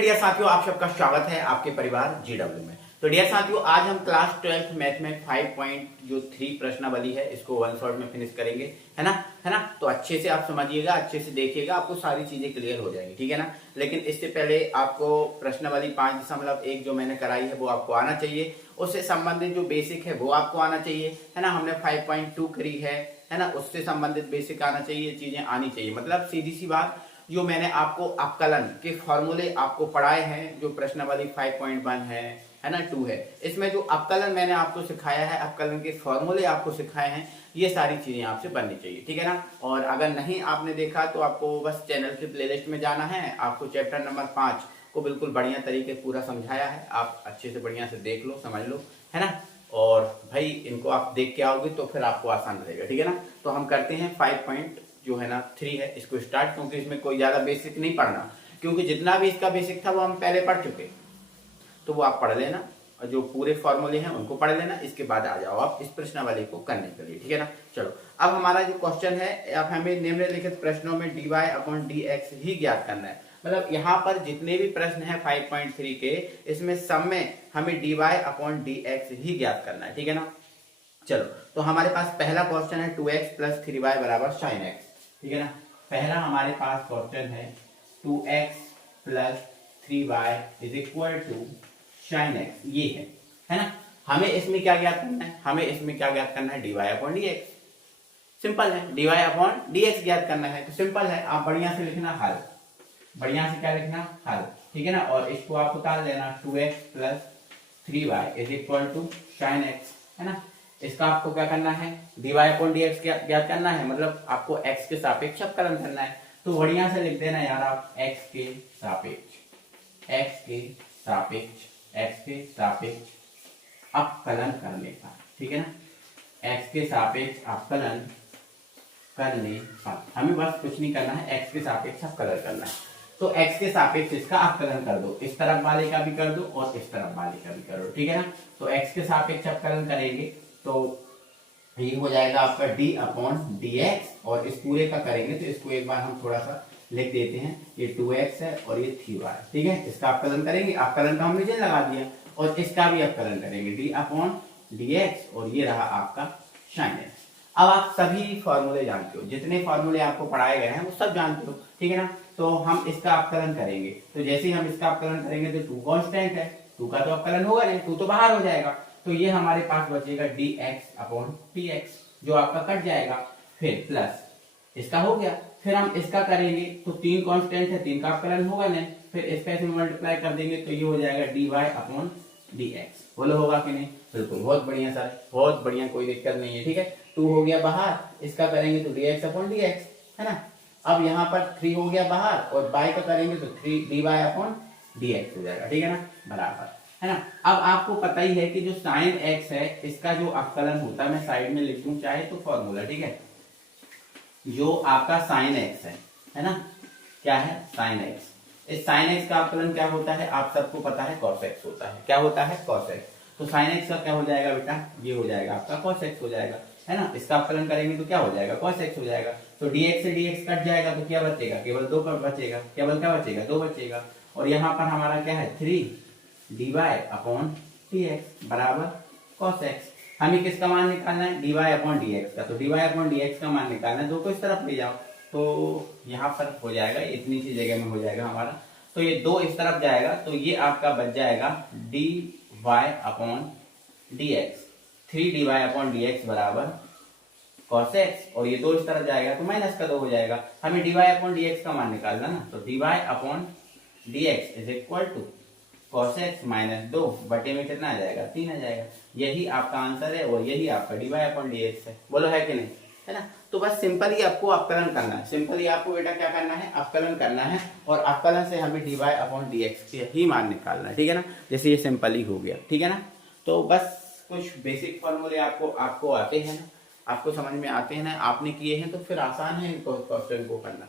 Okay dear साथियों, आप सबका स्वागत है आपके परिवार जीडब्ल्यू में। तो डियर साथियों, आज हम क्लास 12th मैथ में 5.3 प्रश्नावली है, इसको वन शॉट में फिनिश करेंगे, है ना। तो अच्छे से आप समझिएगा, अच्छे से देखिएगा, आपको सारी चीजें क्लियर हो जाएंगी, ठीक है ना। लेकिन इससे पहले आपको प्रश्नावली 5.1 जो मैंने कराई है वो आपको आना चाहिए, उससे संबंधित जो बेसिक है वो आपको आना चाहिए, है ना। हमने 5.2 करी है ना, उससे संबंधित बेसिक आना चाहिए, चीजें आनी चाहिए। मतलब सीधी सी बात, जो मैंने आपको अपकलन के फॉर्मूले आपको पढ़ाए हैं, जो प्रश्नावली 5.1 है ना 2 है, इसमें जो अपकलन मैंने आपको सिखाया है, अपकलन के फॉर्मूले आपको सिखाए हैं, ये सारी चीजें आपसे बननी चाहिए, ठीक है ना। और अगर नहीं आपने देखा तो आपको बस चैनल की प्लेलिस्ट में जाना है, आपको चैप्टर नंबर 5 को बिल्कुल बढ़िया तरीके पूरा समझाया है, आप अच्छे से बढ़िया से देख लो, समझ लो, है ना। और भाई इनको आप देख के आओगे तो फिर आपको आसान रहेगा, ठीक है ना। तो हम करते हैं 5.3 है इसको स्टार्ट, क्योंकि इसमें कोई ज्यादा बेसिक नहीं पढ़ना, क्योंकि जितना भी इसका बेसिक था वो हम पहले पढ़ चुके, तो वो आप पढ़ लेना और जो पूरे फॉर्मूले हैं उनको पढ़ लेना, इसके बाद आ जाओ आप इस प्रश्नावली को करने के लिए, ठीक है ना। चलो अब हमारा जो क्वेश्चन है, अब हमें निम्नलिखित प्रश्नों में dy/dx ही ज्ञात करना है। मतलब यहाँ पर जितने भी प्रश्न हैं 5.3 के, इसमें सब में हमें dy/dx ही ज्ञात करना है, ठीक है ना। चलो तो हमारे पास पहला क्वेश्चन है 2x + 3y = sin x, ठीक है ना। पहला हमारे पास क्वेश्चन है 2x + 3y = sin x, ये है ना। हमें इसमें क्या ज्ञात करना है, हमें इसमें क्या ज्ञात करना है, dy/dx। सिंपल है, dy/dx ज्ञात करना है, तो सिंपल है, आप बढ़िया से लिखना हल, बढ़िया से क्या लिखना हल, ठीक है ना। और इसको आप उतार लेना, 2x + 3y = sin x, है ना। इसका आपको क्या करना है, dy/dx ज्ञात करना है, मतलब आपको x के सापेक्ष अवकलन करना है। तो बढ़िया से लिख देना यार आप x के सापेक्ष अवकलन करने का, ठीक है ना। x के सापेक्ष अवकलन करने का, हमें बस कुछ नहीं करना है, x के सापेक्ष अवकलन करना है। तो x के सापेक्ष इसका अवकलन कर दो, इस तरफ वाले का भी कर दो और इस तरफ वाले का भी कर दो, ठीक है ना। तो x के सापेक्ष अवकलन करेंगे तो ये हो जाएगा आपका d/dx, और इस पूरे का करेंगे तो इसको एक बार हम थोड़ा सा लिख देते हैं, ये 2x है और ये 3y, ठीक है। इसका अवकलन करेंगे, अवकलन का हमने चिन्ह लगा दिया, और इसका भी अवकलन करेंगे d/dx, और ये रहा आपका sin x। अब आप सभी फॉर्मूले जानते हो, जितने फॉर्मूले आपको पढ़ाए गए हैं वो सब जानते हो, ठीक है ना। तो हम इसका अवकलन करेंगे, तो जैसे ही हम इसका अवकलन करेंगे तो 2 कांस्टेंट है, 2 का तो अवकलन होगा नहीं, 2 तो बाहर हो जाएगा, तो ये हमारे पास बचेगा dx/dx, जो आपका कट जाएगा, फिर प्लस इसका हो गया, फिर हम इसका करेंगे तो 3 कांस्टेंट है, 3 का अवकलन होगा नहीं, फिर इसका इसमें मल्टीप्लाई कर देंगे तो ये हो जाएगा dy/dx। बोलो होगा कि नहीं, बिल्कुल, बहुत बढ़िया सर, बहुत बढ़िया, कोई दिक्कत नहीं है, ठीक है। 2 हो गया बाहर, इसका करेंगे तो dx/dx, है ना। अब यहाँ पर 3 हो गया बाहर, और y का करेंगे तो 3 dy/dx हो जाएगा, ठीक है ना, बराबर, है ना। अब आपको पता ही है कि जो sin x है, इसका जो अवकलन होता है, मैं साइड में लिख दूं चाहे तो फॉर्मूला, ठीक है। जो आपका sin x है ना, क्या है sin x, इस sin x का अवकलन क्या होता है, आप सबको पता है cos x होता है, क्या होता है cos x। तो sin x का क्या हो जाएगा बेटा, ये हो जाएगा आपका cos x हो जाएगा, है ना। इसका अवकलन करेंगे तो क्या हो जाएगा, cos x हो जाएगा। तो dx से dx कट जाएगा तो क्या बचेगा, केवल 2 बचेगा, केवल क्या बचेगा, 2 बचेगा। और यहाँ पर हमारा क्या है 3 dy/dx बराबर cos x। हमें किसका मान निकालना है, dy/dx का, तो dy/dx का मान निकालना है, 2 को इस तरफ ले जाओ तो यहाँ पर हो जाएगा, इतनी सी जगह में हो जाएगा हमारा, तो ये 2 इस तरफ जाएगा, तो ये आपका बच जाएगा dy/dx, 3 dy/dx बराबर cos x, और ये 2 इस तरफ जाएगा तो माइनस का 2 हो जाएगा। हमें dy/dx का मान निकालना ना, तो dy/dx = cos x - 2 बटे में कितना आ जाएगा, 3 आ जाएगा। यही आपका आंसर है, और यही आपका dy/dx है, बोलो है कि नहीं, है ना। तो बस सिंपल ही आपको अवकलन करना है, सिंपल ही आपको बेटा क्या करना है, अवकलन करना है, और अवकलन से हमें dy/dx के ही मान निकालना है, ठीक है ना। जैसे ये सिंपल ही हो गया, ठीक है ना। तो बस कुछ बेसिक फॉर्मूले आपको आते हैं ना, आपको समझ में आते हैं ना, आपने किए हैं तो फिर आसान है इनको क्वेश्चन को करना,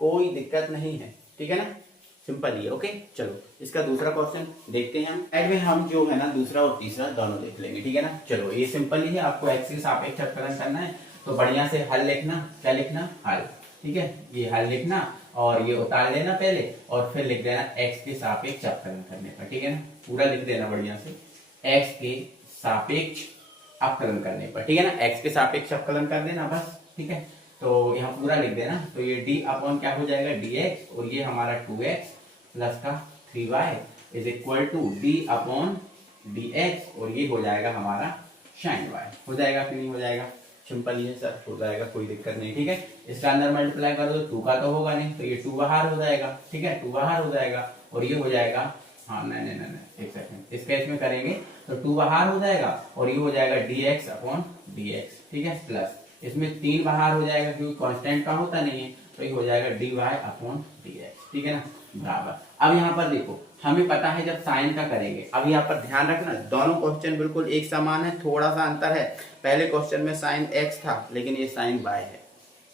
कोई दिक्कत नहीं है, ठीक है ना, सिंपल ही है। ओके चलो इसका दूसरा क्वेश्चन देखते हैं हम, एड में हम जो है ना दूसरा और तीसरा दोनों देख लेंगे, ठीक है ना। चलो ये सिंपल ही है, आपको x के सापेक्ष अवकलन करना है, तो बढ़िया से हल लिखना, क्या लिखना, हल, ठीक है, ये हल लिखना, और ये उतार लेना पहले और फिर लिख देना x के सापेक्ष अवकलन करने पर, ठीक है ना, पूरा लिख देना बढ़िया से, x के सापेक्ष अवकलन करने पर, ठीक है ना, x के सापेक्ष अवकलन कर देना बस, ठीक है। तो यहाँ पूरा लिख देना, तो ये d अपॉन क्या हो जाएगा dx, और ये हमारा 2x प्लस का 3y is equal to d upon dx, और ये हो जाएगा हमारा sin y। हो जाएगा कि नहीं हो जाएगा, सिंपल ही है सर, हो जाएगा, कोई दिक्कत नहीं, ठीक है। इसका अंदर मल्टीप्लाई कर दो, 2 का तो होगा नहीं, तो ये 2 बाहर हो जाएगा, ठीक है, 2 बाहर हो जाएगा, और ये हो जाएगा, हाँ नहीं एक सेकंड, इस केस में करेंगे तो 2 बाहर हो जाएगा, और ये हो जाएगा dx अपॉन dx, ठीक है, प्लस इसमें 3 बाहर हो जाएगा क्योंकि कांस्टेंट का होता नहीं है, तो ये हो जाएगा dy अपॉन dx, ठीक है ना, बराबर। अब यहाँ पर देखो, हमें पता है जब साइन का करेंगे, अब यहाँ पर ध्यान रखना दोनों क्वेश्चन बिल्कुल एक समान है, थोड़ा सा अंतर है, पहले क्वेश्चन में साइन x था लेकिन ये साइन y है,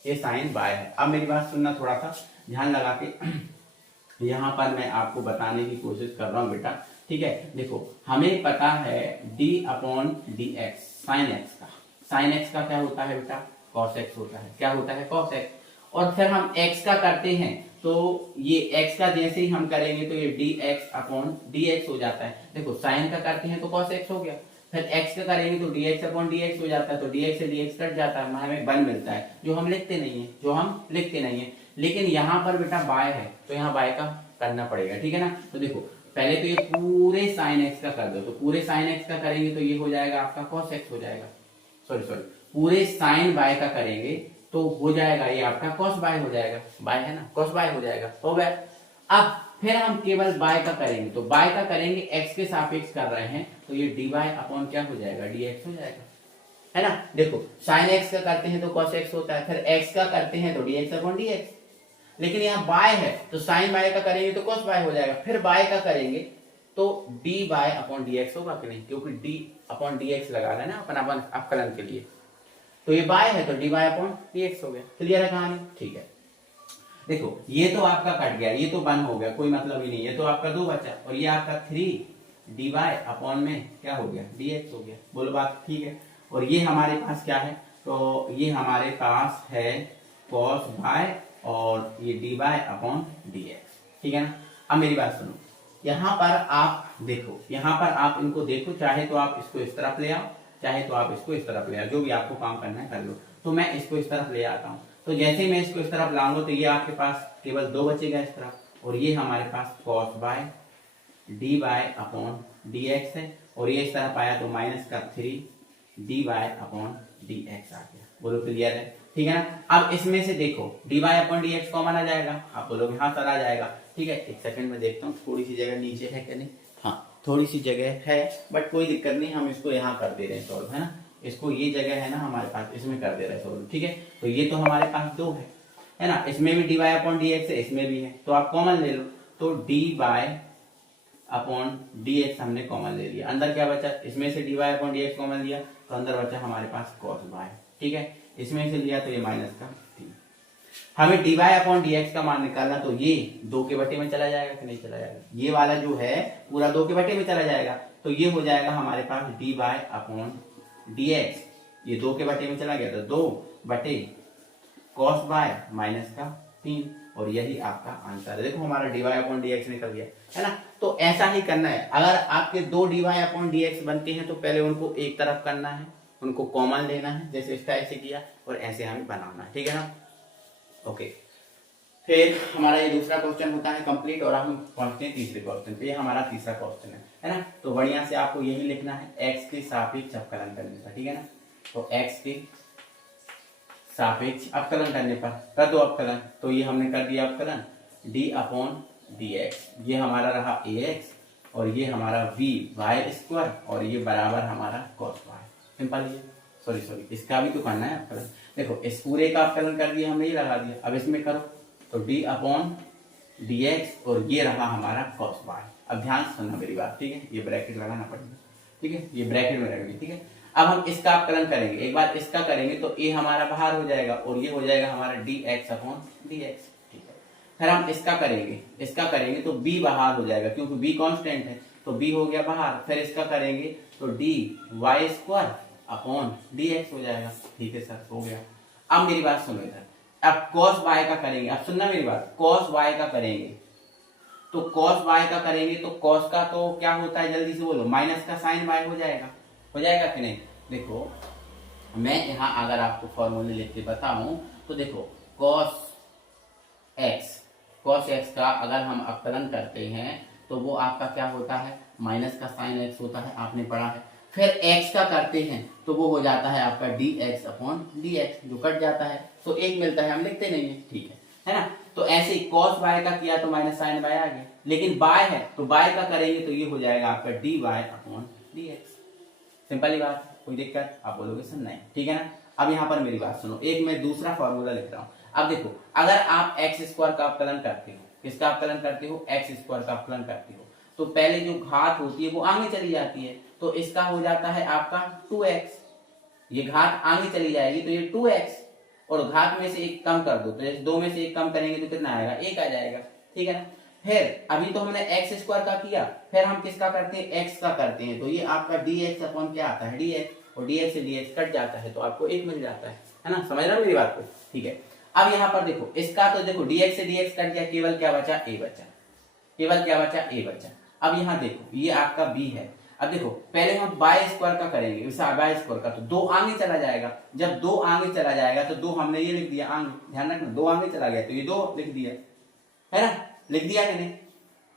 ये साइन y है। अब मेरी बात सुनना, थोड़ा सा ध्यान लगा के यहाँ पर मैं आपको बताने की कोशिश कर रहा हूँ बेटा, ठीक है। देखो हमें पता है d upon dx sine x का, साइन x का क्या होता है बेटा, cos x होता है, क्या होता है cos x, और फिर हम x का करते हैं तो ये x का जैसे ही हम करेंगे तो ये dx अपॉन dx हो जाता है। देखो साइन का करते हैं तो cos x हो गया, फिर x का करेंगे तो dx अपॉन dx हो जाता है, तो dx से dx कट जाता है, हमें 1 मिलता है, जो हम लिखते नहीं है, लेकिन यहाँ पर बेटा y है तो यहाँ y का करना पड़ेगा, ठीक है ना। तो देखो पहले तो ये पूरे साइन x का कर दो, तो पूरे साइन x का करेंगे तो ये हो जाएगा आपका cos x हो जाएगा, सॉरी पूरे साइन y का करेंगे तो हो जाएगा ये आपका cos y हो जाएगा, y है ना, cos y हो जाएगा, हो गया। अब फिर हम केवल y का करेंगे, तो y का करेंगे x के सापेक्ष कर रहे हैं, तो ये dy अपॉन क्या हो जाएगा, dx हो जाएगा, है ना। देखो sin x का करते हैं तो cos x होता है, फिर x का करते हैं तो dx अपॉन dx, लेकिन यहाँ y है तो sin y का करेंगे तो cos y हो जाएगा, फिर y का करेंगे तो dy अपॉन dx होगा कि नहीं, क्योंकि d अपॉन dx लगा रहे हैं ना अपन अवकलन के लिए, तो ये y है तो dy अपॉन dx हो गया। क्लियर है कहानी, ठीक है। देखो ये तो आपका कट गया, ये तो 1 हो गया, कोई मतलब ही नहीं, ये तो आपका 2 बचा, और ये आपका 3 dy अपॉन में क्या हो गया dx हो गया, बोलो बात ठीक है। और ये हमारे पास क्या है, तो ये हमारे पास है cos y और ये dy अपॉन dx, ठीक है ना। अब मेरी बात सुनो, यहाँ पर आप देखो, यहाँ पर आप इनको देखो, चाहे तो आप इसको इस तरफ ले आओ, चाहे तो आप इसको इस तरफ ले आओ, जो भी आपको काम करना है कर लो। तो मैं इसको इस तरफ ले आता हूँ, तो जैसे मैं इसको इस तरफ लाऊंगा तो ये आपके पास केवल 2 बचेगा इस तरफ, और ये हमारे पास cos y dy upon dx है, और ये इस तरफ आया तो माइनस का 3 dy अपॉन dx आ गया, बोलो क्लियर है, ठीक है ना। अब इसमें से देखो dy अपॉन dx कॉमन आ जाएगा, आप बोलोगे हाँ सर आ जाएगा, ठीक है। एक सेकंड में देखता हूँ थोड़ी सी जगह नीचे है कि नहीं, हाँ थोड़ी सी जगह है, बट कोई दिक्कत नहीं, हम इसको यहाँ कर दे रहे हैं सॉल्व, है ना, इसको ये जगह है ना हमारे पास, इसमें कर दे रहे हैं सॉल्व, ठीक है। तो ये तो हमारे पास 2 है ना, इसमें भी dy अपॉन dx है, इसमें भी है, तो आप कॉमन ले लो, तो dy अपॉन dx हमने कॉमन ले लिया, अंदर क्या बचा, इसमें से dy अपॉन dx कॉमन लिया तो अंदर बचा हमारे पास cos y, ठीक है, इसमें से लिया तो ये माइनस का 3। हमें dy अपॉन dx का मान निकालना, तो ये 2 के बटे में चला जाएगा कि नहीं चला जाएगा, ये वाला जो है पूरा 2 के बटे में चला जाएगा, तो ये हो जाएगा हमारे पास dy अपॉन dx, ये 2 के बटे में चला गया तो 2 बटे cos y माइनस का 3, और यही आपका आंसर है। देखो हमारा dy अपॉन dx निकल गया, है ना। तो ऐसा ही करना है, अगर आपके 2 dy अपॉन dx बनते हैं तो पहले उनको एक तरफ करना है, उनको कॉमन लेना है, जैसे इस टाइप से किया, और ऐसे हमें बनाना है, ठीक है ना। ओके, फिर हमारा ये दूसरा क्वेश्चन होता है कंप्लीट, और हम पहुंचते हैं तीसरे क्वेश्चन पे, ये हमारा तीसरा क्वेश्चन है ना। तो बढ़िया से आपको यही लिखना है, x के सापेक्ष अवकलन करने का, ठीक है ना। तो x के सापेक्ष अवकलन करने पर कर दो अवकलन, तो ये हमने कर दिया अवकलन d अपॉन dx, ये हमारा रहा ax, और ये हमारा y स्क्वायर, और ये बराबर हमारा cos y, सिंपल है। सॉरी इसका भी तो करना है अवकलन, देखो इस पूरे का अवकलन कर दिया हमने, ये लगा दिया, अब इसमें करो तो d अपॉन dx, और ये रहा हमारा cos y। अब ध्यान से सुनना मेरी बात, ठीक है, ये ब्रैकेट लगाना पड़ेगा, ठीक है, ये ब्रैकेट में रहेगी, ठीक है। अब हम इसका अवकलन करेंगे, एक बार इसका करेंगे तो a हमारा बाहर हो जाएगा, और ये हो जाएगा हमारा dx अपॉन dx, ठीक है। फिर हम इसका करेंगे तो b बाहर हो जाएगा, क्योंकि b कांस्टेंट है, तो b हो गया बाहर। फिर इसका करेंगे तो dy स्क्वायर अपॉन dx हो जाएगा, ठीक है सर, हो गया। अब मेरी बात सुनो इधर, अब cos y का करेंगे, अब सुनना मेरी बात, cos y का करेंगे तो cos y का करेंगे तो cos का तो क्या होता है, जल्दी से बोलो, माइनस का sin y हो जाएगा कि नहीं। देखो मैं यहाँ अगर आपको फॉर्मूले लिख के बताऊं तो देखो cos x का अगर हम अवकलन करते हैं तो वो आपका क्या होता है, माइनस का sin x होता है, आपने पढ़ा है। फिर x का करते हैं तो वो हो जाता है आपका dx अपॉन dx, जो कट जाता है, तो एक मिलता है, हम लिखते नहीं है, ठीक है ना। तो ऐसे ही cos y का किया तो माइनस sin y आ गया, लेकिन y है तो y का करेंगे तो ये हो जाएगा आपका dy अपॉन dx। सिंपल ही बात, कोई दिक्कत, आप बोलोगे सर नहीं, ठीक है ना। अब यहाँ पर मेरी बात सुनो, एक मैं दूसरा फॉर्मूला लिख रहा हूँ। अब देखो अगर आप एक्स स्क्वायर का अवकलन करते हो, किसका अवकलन करते हो, एक्स स्क्वायर का अवकलन करते हो, तो पहले जो घात होती है वो आगे चली जाती है, तो इसका हो जाता है आपका 2x, ये घात आगे चली जाएगी तो ये 2x, और घात में से एक कम कर दो तो दो में से एक कम करेंगे तो कितना आएगा, एक आ जाएगा, ठीक है ना। फिर अभी तो हमने एक्स स्क्वायर का किया, फिर हम किसका करते हैं, एक्स का करते हैं, तो ये आपका dx अपॉन क्या आता है, dx, और dx से dx कट जाता है तो आपको एक मिल जाता है ना। समझ रहे हो मेरी बात को, ठीक है। अब यहाँ पर देखो इसका तो देखो dx से dx कट गया, केवल क्या बचा, a बचा, केवल क्या बचा, a बचा। अब यहाँ देखो ये आपका b है। अब देखो पहले हम बाय स्क्वायर का करेंगे, बाय स्क्वायर का तो दो आगे चला जाएगा, जब दो आगे चला जाएगा तो दो हमने ये लिख दिया आगे, ध्यान रखना, दो आगे चला गया तो ये दो लिख दिया, है ना, लिख दिया कि नहीं।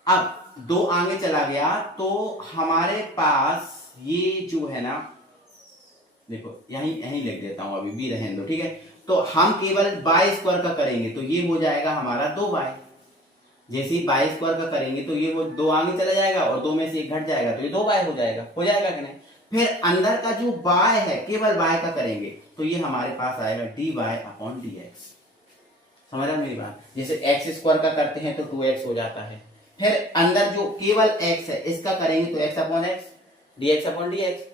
अब दो आगे चला गया तो हमारे पास ये जो है ना, देखो यहीं यहीं लिख देता हूं, अभी भी रहने दो, ठीक है। तो हम केवल बाय स्क्वायर का करेंगे तो ये हो जाएगा हमारा 2y, जैसे ही बाय स्क्वायर का करेंगे तो ये वो दो आगे चला जाएगा और दो में से एक घट जाएगा तो ये 2y हो जाएगा कि नहीं। फिर अंदर का जो y है केवल y का करेंगे तो ये हमारे पास आएगा dy अपॉन dx। समझ रहे मेरी बात, जैसे एक्स स्क्वायर का करते हैं तो 2x हो जाता है, फिर अंदर जो केवल x है इसका करेंगे तो x upon x, dx upon dx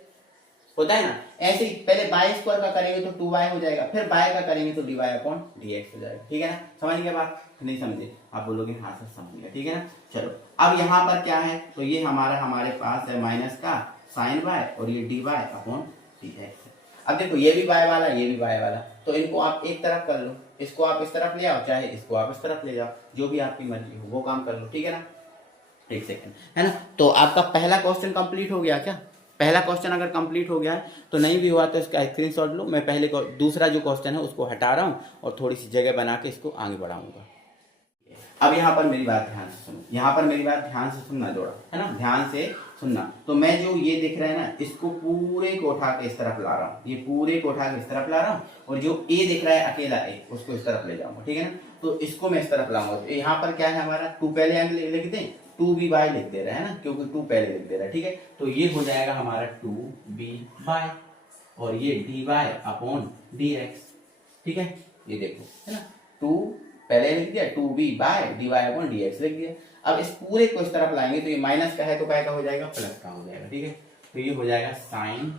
होता है ना। ऐसे ही पहले बाय स्क्वायर का करेंगे तो 2y हो जाएगा, फिर बाय का करेंगे तो dy अपॉन dx हो जाएगा, ठीक है ना। समझ गए बात, नहीं समझे, आप बोलोगे हाँ सर समझ गया, ठीक है ना। चलो अब यहाँ पर क्या है, तो ये हमारे पास है माइनस का sin y और ये dy अपॉन dx। अब देखो ये भी y वाला, ये भी y वाला, तो इनको आप एक तरफ कर लो, इसको आप इस तरफ ले आओ, चाहे इसको आप इस तरफ ले जाओ, जो भी आपकी मर्जी हो वो काम कर लो, ठीक है ना। एक सेकंड, है ना। तो आपका पहला क्वेश्चन कंप्लीट हो गया क्या, पहला क्वेश्चन अगर कंप्लीट हो गया है तो नहीं भी हुआ तो इसका स्क्रीनशॉट लो, मैं पहले दूसरा जो क्वेश्चन है उसको हटा रहा हूँ और थोड़ी सी जगह बना के इसको आगे बढ़ाऊंगा। अब यहाँ पर मेरी बात ध्यान से सुनो, यहाँ पर मेरी बात ध्यान से सुनना, जोड़ा है ना, ध्यान से सुनना। तो मैं जो ये दिख रहा है ना, इसको पूरे को उठा के इस तरफ ला रहा हूँ, ये पूरे को उठा के इस तरफ ला रहा हूँ, और जो ए दिख रहा है अकेला ए उसको इस तरफ ले जाऊंगा, ठीक है ना। तो इसको मैं इस तरफ लाऊंगा, तो यहाँ पर क्या है हमारा 2 पहले आगे लिख दें, 2by लिख दे रहा है ना, क्योंकि 2 पहले लिख दे रहा है, ठीक है। तो ये हो जाएगा हमारा 2by और ये dy अपॉन dx, ठीक है। ये देखो है ना, 2 पहले लिख दिया, 2b dy अपॉन dx लिख दिया। अब इस पूरे को इस तरफ लाएंगे तो ये माइनस का है तो क्या हो जाएगा, प्लस का हो जाएगा, ठीक है। तो ये हो जाएगा sin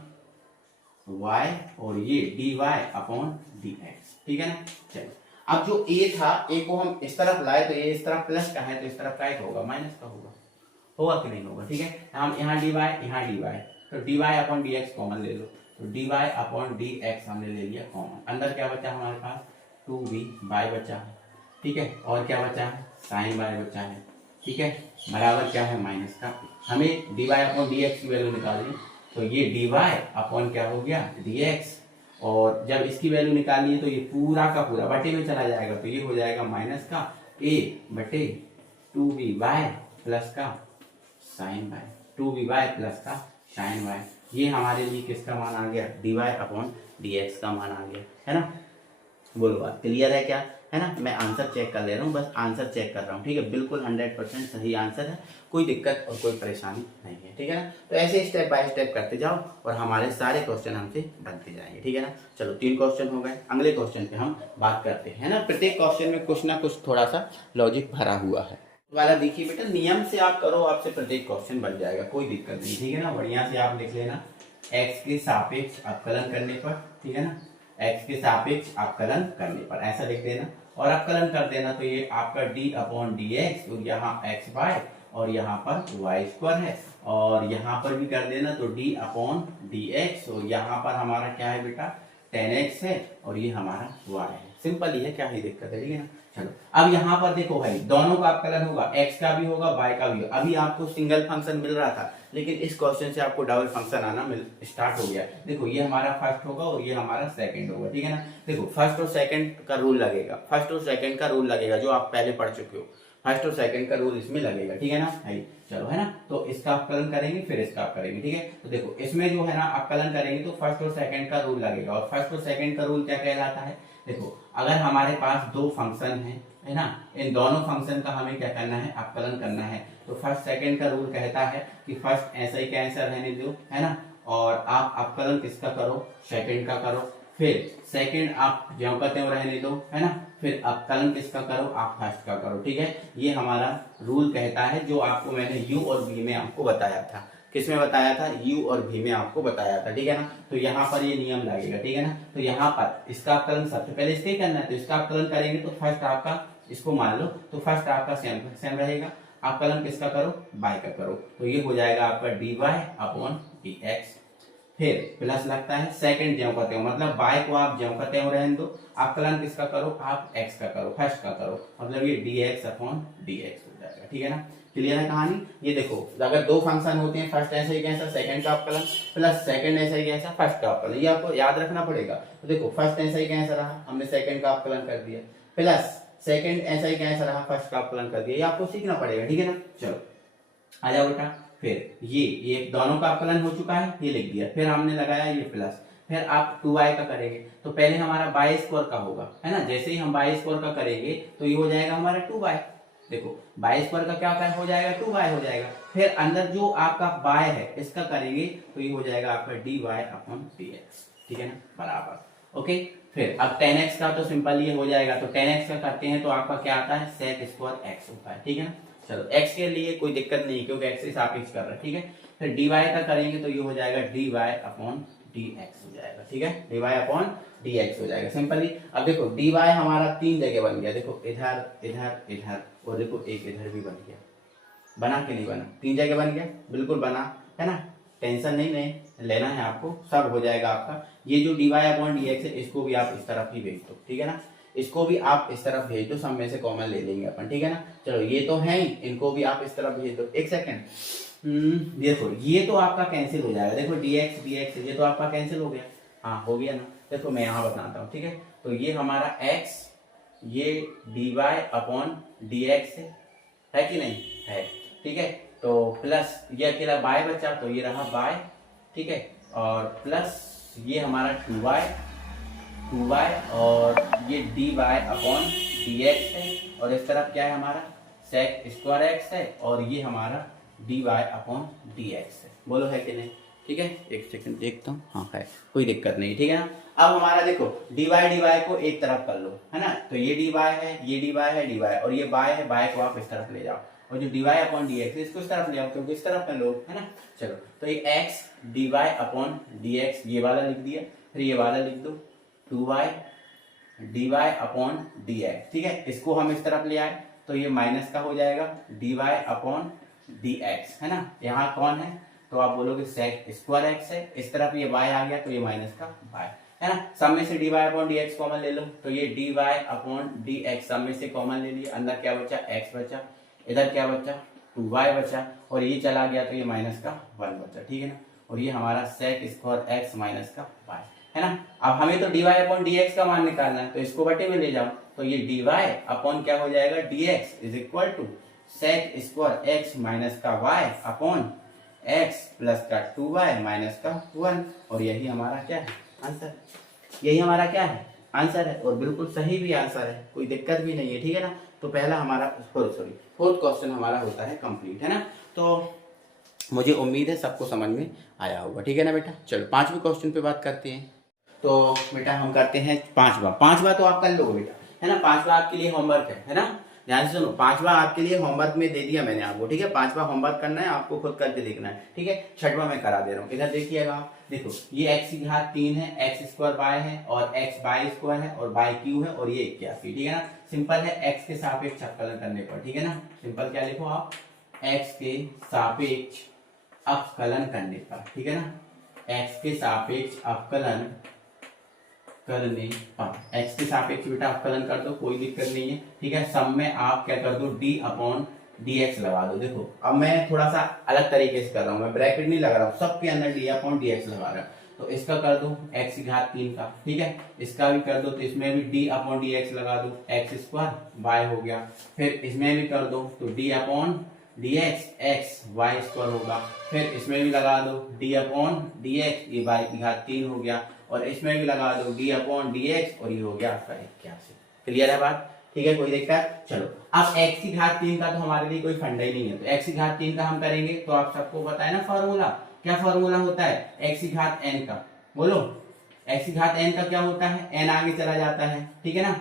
y और ये dy अपॉन dx, ठीक है ना। चलो अब जो a था, a को हम इस तरफ लाए तो ये इस तरफ प्लस का है तो इस तरफ क्या होगा, माइनस का होगा कि नहीं होगा, ठीक है। हम यहाँ dy यहाँ dy, तो dy अपॉन dx कॉमन ले लो, तो dy अपॉन dx हमने ले लिया कॉमन, अंदर क्या बचा हमारे पास 2by बचा है, ठीक है, और क्या बचा है sin y बचा है, ठीक है, बराबर क्या है माइनस का, हमें dy अपॉन dx की वैल्यू निकालनी, तो ये dy अपॉन क्या हो गया dx, और जब इसकी वैल्यू निकालनी है तो ये पूरा का पूरा बटे में चला जाएगा, तो ये हो जाएगा माइनस का a बटे 2by प्लस का sin y, 2by प्लस का sin y, ये हमारे लिए किसका मान आ गया, dy अपॉन dx का मान आ गया, है ना। बोलो बात क्लियर है क्या, है ना। मैं आंसर चेक कर ले रहा हूँ, बस आंसर चेक कर रहा हूँ, ठीक है, बिल्कुल 100% सही आंसर है, कोई दिक्कत और कोई परेशानी नहीं है, ठीक है ना। तो ऐसे स्टेप बाय स्टेप करते जाओ और हमारे सारे क्वेश्चन हमसे बनते जाएंगे, ठीक है ना। चलो 3 क्वेश्चन हो गए, अगले क्वेश्चन पे हम बात करते हैं ना। प्रत्येक क्वेश्चन में कुछ ना कुछ थोड़ा सा लॉजिक भरा हुआ है वाला, देखिए बेटा नियम से आप करो, आपसे प्रत्येक क्वेश्चन बन जाएगा, कोई दिक्कत नहीं, ठीक है ना। बढ़िया से आप लिख लेना, एक्स के सापेक्ष अवकलन करने पर, ठीक है ना, एक्स के सापेक्ष अवकलन करने पर ऐसा लिख देना और अवकलन कर देना, तो ये आपका d अपॉन dx, तो यहाँ x y और यहाँ पर y स्क्वायर है, और यहाँ पर भी कर देना तो d अपॉन dx, और यहाँ पर हमारा क्या है बेटा 10x है और ये हमारा y है। सिंपल ही है, क्या ही दिक्कत है, ठीक है ना। चलो अब यहाँ पर देखो भाई, दोनों का अवकलन होगा, x का भी होगा y का भी होगा। अभी आपको सिंगल फंक्शन मिल रहा था, लेकिन इस क्वेश्चन से आपको डबल फंक्शन आना स्टार्ट हो गया। देखो ये हमारा फर्स्ट होगा और ये हमारा सेकंड होगा, ठीक है ना। देखो फर्स्ट और सेकंड का रूल लगेगा, फर्स्ट और सेकंड का रूल लगेगा, जो आप पहले पढ़ चुके हो। फर्स्ट और सेकंड का रूल इसमें लगेगा, ठीक है ना भाई। चलो है ना, तो इसका अवकलन करेंगे फिर इसका करेंगे, ठीक है। तो देखो इसमें जो है ना अवकलन करेंगे तो फर्स्ट और सेकंड का रूल लगेगा। और फर्स्ट और सेकंड का रूल क्या कहलाता है, देखो अगर हमारे पास दो फंक्शन है ना, इन दोनों फंक्शन का हमें क्या करना है, अवकलन करना है। तो फर्स्ट सेकंड का रूल कहता है कि फर्स्ट ऐसा ही कैंसर रहने दो, है ना, और आप अवकलन किसका करो, सेकंड का करो। फिर सेकंड आप ज्यों का त्यों रहने दो, है ना, फिर अवकलन किसका करो, आप फर्स्ट का करो, ठीक है। ये हमारा रूल कहता है, जो आपको मैंने u और v में आपको बताया था। किसमें बताया था, u और v में आपको बताया था, ठीक है ना। तो यहाँ पर ये नियम लगेगा, ठीक है ना। तो यहाँ पर इसका अवकलन सबसे पहले इसके ही करना है, तो इसका अवकलन करेंगे तो फर्स्ट आपका, इसको मान लो तो फर्स्ट आपका सेम रहेगा। अवकलन किसका करो, y का करो, तो ये हो जाएगा आपका dy अपॉन dx। फिर प्लस लगता है सेकंड ज्यों का त्यों, मतलब y को आप ज्यों का त्यों रहने दो, अवकलन किसका करो, आप x का करो, फर्स्ट का करो, मतलब ये dx अपॉन dx हो जाएगा, ठीक है ना। क्लियर है कहानी। ये देखो अगर दो फंक्शन होते हैं, फर्स्ट ऐसा ही कैसा, सेकंड का अवकलन, प्लस सेकंड ऐसा ही कैसा, फर्स्ट का अवकलन, ये आपको याद रखना पड़ेगा। तो देखो फर्स्ट ऐसा ही कैसा रहा, हमने सेकंड का अवकलन कर दिया, प्लस सेकंड ऐसा ही कैसा रहा, फर्स्ट का अवकलन कर दिया। ये आपको सीखना पड़ेगा, ठीक है ना। चलो आ जाओ बेटा। फिर ये दोनों का अवकलन हो चुका है, ये लिख दिया। फिर हमने लगाया ये प्लस, फिर आप 2y का करेंगे तो पहले हमारा y स्क्वायर का होगा, है ना। जैसे ही हम y स्क्वायर का करेंगे तो ये हो जाएगा हमारा 2y। देखो y स्क्वायर का क्या हो जाएगा, 2y हो जाएगा। फिर अंदर जो आपका y है इसका करेंगे तो ये हो जाएगा आपका dy अपॉन dx, ठीक है ना, बराबर। ओके, फिर अब 10x का तो सिंपल ये हो जाएगा, तो 10x का करते हैं तो आपका क्या आता है, sec स्क्वायर x होता है, ठीक है ना। चलो x के लिए कोई दिक्कत नहीं, क्योंकि x के सापेक्ष कर रहा है, ठीक है। फिर dy का करेंगे तो ये हो जाएगा dy अपॉन dx हो जाएगा, ठीक है, dy अपॉन dx हो जाएगा सिंपली। अब देखो dy हमारा तीन जगह बन गया, देखो इधर इधर इधर, और देखो एक इधर भी बन गया। बना के नहीं बना, तीन जगह बन गया, बिल्कुल बना, है ना। टेंशन नहीं लेना है आपको, सब हो जाएगा आपका। ये जो dy अपॉन dx है इसको भी आप इस तरफ ही भेज दो, ठीक है ना। इसको भी आप इस तरफ भेज दो, सब में से कॉमन ले लेंगे अपन, ठीक है ना। चलो ये तो है ही, इनको भी आप इस तरफ भेज दो। एक सेकंड, देखो ये तो आपका कैंसिल हो जाएगा, देखो dx dx ये तो आपका कैंसिल हो गया, हाँ हो गया ना। देखो मैं यहाँ बताता हूँ, ठीक है। तो ये हमारा x, ये dy अपॉन dx है कि नहीं है, ठीक है। तो प्लस ये अकेला y बचा, तो ये रहा y, ठीक है। और प्लस ये हमारा 2y और ये dy अपॉन dx है, और इस तरफ क्या है हमारा sec स्क्वायर x है, और ये हमारा dy अपॉन dx है। बोलो है कि नहीं, ठीक है। एक सेकंड देखता हूँ, हाँ है, कोई दिक्कत नहीं, ठीक है ना। अब हमारा देखो dy को एक तरफ कर लो, है ना। तो ये dy है, ये dy है, dy, और ये y है, y को आप इस तरफ ले जाओ, और जो dy अपॉन dx इसको इस तरफ ले आओ, क्योंकि इस तरफ में लोग, है ना। चलो तो ये x dy अपॉन dx ये वाला लिख दिया, फिर ये वाला लिख दो 2y dy अपॉन dx, ठीक है। इसको हम इस तरफ ले आए तो ये माइनस का हो जाएगा dy अपॉन dx, है ना। यहाँ कौन है, तो आप बोलोगे sec स्क्वायर x है, इस तरफ ये y आ गया तो ये माइनस का y, है ना। सब में से dy अपॉन dx कॉमन ले लो, तो ये dy अपॉन dx सब में से कॉमन ले लिया, अंदर क्या बचा, x बचा, इधर क्या बचा 2y बचा, और ये चला गया तो ये माइनस का 1 बचा, ठीक है ना। और ये हमारा sec स्क्वायर x माइनस का y, है ना। अब हमें तो dy अपॉन dx का मान निकालना है, तो इसको बटे में ले जाओ, तो ये dy अपॉन क्या हो जाएगा, dx is equal to sec square x minus का y अपॉन x प्लस का 2y माइनस का 1, और यही हमारा क्या है, आंसर। यही हमारा क्या है, आंसर है, और बिल्कुल सही भी आंसर है, कोई दिक्कत भी नहीं है, ठीक है ना। तो पहला हमारा फोर्थ क्वेश्चन हमारा होता है कंप्लीट, है ना। तो मुझे उम्मीद है सबको समझ में आया होगा, ठीक है ना बेटा। चलो पांचवें क्वेश्चन पे बात करते हैं। तो बेटा हम करते हैं पांचवा तो आप कर लोगे बेटा, है ना। पांचवा आपके लिए होमवर्क है ना। ध्यान से सुनो, पांचवा आपके लिए होमवर्क में दे दिया मैंने आपको, ठीक है। पांचवा होमवर्क करना है, आपको खुद करके देखना है, ठीक है। छठवा मैं करा दे रहा हूँ, इधर देखिएगा आप, देखो ये x की घात 3 है, x स्क्वायर y है, और x y स्क्वायर है, और y क्यू है, और ये 81, ठीक है ना। सिंपल है, x के सापेक्ष अवकलन करने पर, ठीक है ना। सिंपल क्या लिखो आप, x के सापेक्ष अवकलन करने पर, ठीक है ना। x के सापेक्ष अवकलन करने पर एक्स के सापेक्ष बेटा अवकलन कर दो, कोई दिक्कत नहीं है, ठीक है। सब में आप क्या कर दो, डी अपॉन डी एक्स लगा दो। देखो अब मैं थोड़ा सा अलग तरीके से कर रहा हूँ, मैं ब्रैकेट नहीं लगा रहा हूँ, सबके अंदर डी अपॉन डी एक्स लगा रहा हूँ। तो इसका कर दो एक्स की घात 3 का, ठीक है। इसका भी कर दो, तो इसमें भी डी अपॉन डी एक्स लगा दो, एक्स स्क्वायर वाई हो गया। फिर इसमें भी कर दो तो d upon d x x y square होगा। फिर इसमें भी लगा दो डी अपॉन डी एक्स, ये वाई की घात 3 हो गया। और इसमें भी लगा दो डी अपॉन डी एक्स, और ये हो गया आपका 81। क्लियर है बात, ठीक है, कोई दिक्कत। चलो अब x की घात 3 का तो हमारे लिए कोई फंडा ही नहीं है, तो x की घात 3 का हम करेंगे। तो आप सबको पता है ना फॉर्मूला, क्या फॉर्मूला होता है x की घात n का, बोलो x की घात n का क्या होता है, n आगे चला जाता है, ठीक है ना,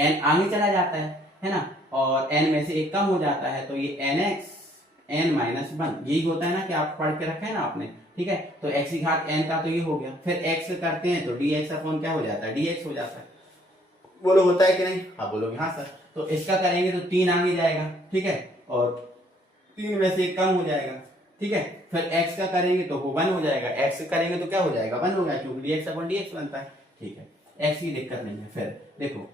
n आगे चला जाता है ना, और n में से एक कम हो जाता है, तो ये nx n माइनस 1, यही होता है ना कि आप पढ़ के रखे हैं ना आपने, ठीक है। तो x की घात n का तो ये हो गया। फिर x करते हैं तो dx अपॉन क्या हो जाता है, dx हो जाता है। बोलो होता है कि नहीं, हाँ बोलोगे हाँ सर। तो इसका करेंगे तो 3 आगे जाएगा, ठीक है, और 3 में से एक कम हो जाएगा, ठीक है। फिर x का करेंगे तो वो 1 हो जाएगा, x करेंगे तो क्या हो जाएगा, 1 हो गया, क्योंकि dx अपॉन dx बनता है, ठीक है। x की दिक्कत नहीं है। फिर देखो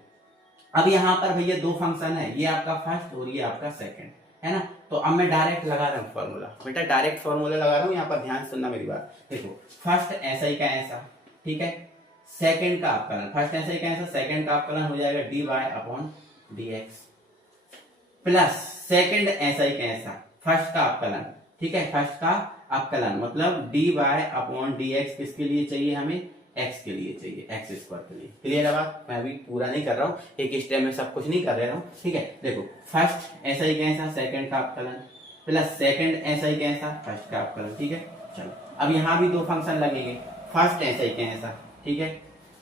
अब यहाँ पर भैया दो फंक्शन है, ये आपका फर्स्ट और ये आपका सेकंड, है ना। तो अब मैं डायरेक्ट लगा रहा हूँ फॉर्मूला, बेटा डायरेक्ट फॉर्मूला लगा रहा हूँ, यहाँ पर ध्यान सुनना मेरी बात। देखो फर्स्ट ऐसा ही का ऐसा, ठीक है, सेकंड का अवकलन, फर्स्ट ऐसा ही का ऐसा, सेकंड का अवकलन हो जाएगा d y upon d x, plus second ऐसा ही का ऐसा, फर्स्ट का अवकलन, ठीक है, फर्स्ट का अवकलन मतलब d y upon d x किसके लिए चाहिए हमें, एक्स के लिए चाहिए, एक्स स्क्वायर के लिए। क्लियर है बात, मैं अभी पूरा नहीं कर रहा हूँ, एक स्टेप में सब कुछ नहीं कर रहा हूँ, ठीक है। देखो फर्स्ट ऐसा ही कैसा, सेकंड का अवकलन, प्लस सेकंड ऐसा ही कैसा, फर्स्ट का अवकलन, ठीक है। चलो अब यहाँ भी दो फंक्शन लगेंगे, फर्स्ट ऐसा ही कैसा, ठीक है,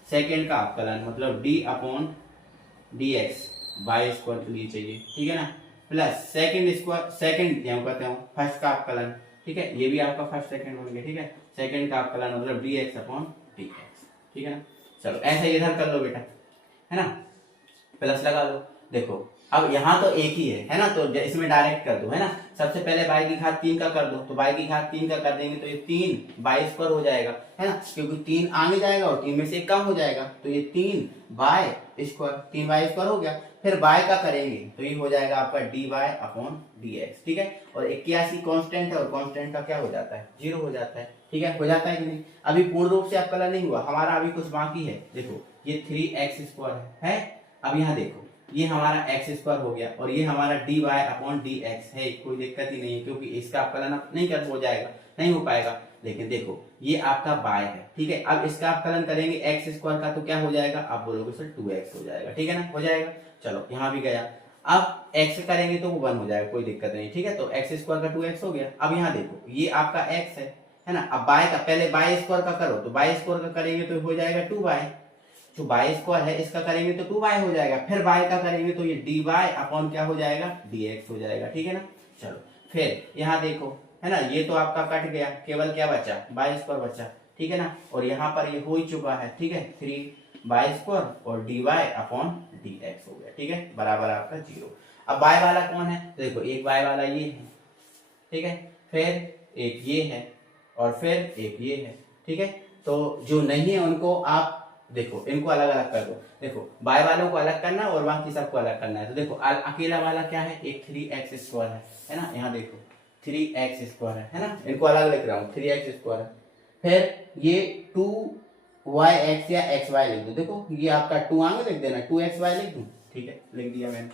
सेकंड का अवकलन मतलब d upon d x y square के लिए चाहिए, ठीक है ना, प्लस सेकंड स्क्वायर, सेकंड क्या कहते हैं फर्स्ट का अवकलन, ठीक है, ये भी आपका फर्स्ट सेकंड होंगे, ठीक है, सेकंड का अवकलन मतलब D x upon d x, ठीक है ना। चलो ऐसा इधर कर लो बेटा, है ना, प्लस लगा लो। देखो अब यहाँ तो एक ही है ना, तो इसमें डायरेक्ट कर दो, है ना। सबसे पहले बाई की घात 3 का कर दो, तो बाई की घात 3 का कर देंगे तो ये 3 बाई स्क्वायर हो जाएगा, है ना, क्योंकि 3 आगे जाएगा और 3 में से एक कम हो जाएगा, तो ये 3 बाई स्क्वायर, 3 बाई स्क्वायर हो गया। फिर बाय का करेंगे तो ये हो जाएगा आपका d y upon d x, ठीक है। और 81 कांस्टेंट है, और कांस्टेंट का क्या हो जाता है, 0 हो जाता है, ठीक है, हो जाता है कि नहीं। अभी पूर्ण रूप से अवकलन नहीं हुआ हमारा, अभी कुछ बाकी है। देखो ये 3x स्क्वायर है, अब यहाँ देखो ये हमारा एक्स स्क्वायर हो गया, और ये हमारा d y upon d x है, कोई दिक्कत ही नहीं है, क्योंकि इसका अवकलन नहीं कर हो जाएगा, नहीं हो पाएगा। लेकिन देखो ये आपका बाय है, ठीक है। अब इसका अवकलन करेंगे एक्स स्क्वायर का, तो क्या हो जाएगा, आप बोलोगे सर 2x हो जाएगा, ठीक है ना, हो जाएगा। चलो यहाँ भी गया, अब x करेंगे तो वो 1 हो जाएगा, कोई दिक्कत नहीं, ठीक है। तो एक्स स्क्वायर का 2x हो गया। अब यहाँ देखो ये आपका x है ना। अब बाय का पहले बाय स्क्वायर का करो, तो बाय स्क्वायर का करेंगे तो हो जाएगा 2y, जो बाय स्क्वायर है इसका करेंगे तो 2y हो जाएगा। फिर बाय का करेंगे तो ये dy अपॉन क्या हो जाएगा, dx हो जाएगा, ठीक है ना। चलो फिर यहाँ देखो, है ना, ये तो आपका कट गया, केवल क्या बचा, बाय स्क्वायर बचा, ठीक है ना। और यहाँ पर ये हो ही चुका है, ठीक है, 3 बाय स्क्वायर और dy अपॉन dx हो गया, ठीक है, बराबर आपका 0। अब बाय वाला कौन है, देखो एक बाय वाला ये है, ठीक है, फिर एक ये है, और फिर एक ये है, ठीक है। तो जो नहीं है उनको आप देखो, इनको अलग अलग कर दो। देखो बाय वालों को अलग करना और बाकी सबको अलग करना है। तो देखो अकेला वाला क्या है, एक 3x स्क्वायर है ना, यहाँ देखो 3x स्क्वायर है ना, इनको अलग लिख रहा हूँ, 3x स्क्वायर है। फिर ये 2yx या xy लिख दो, देखो ये आपका 2 आगे लिख देना, 2xy लिख दूं, ठीक है, लिख दिया मैंने,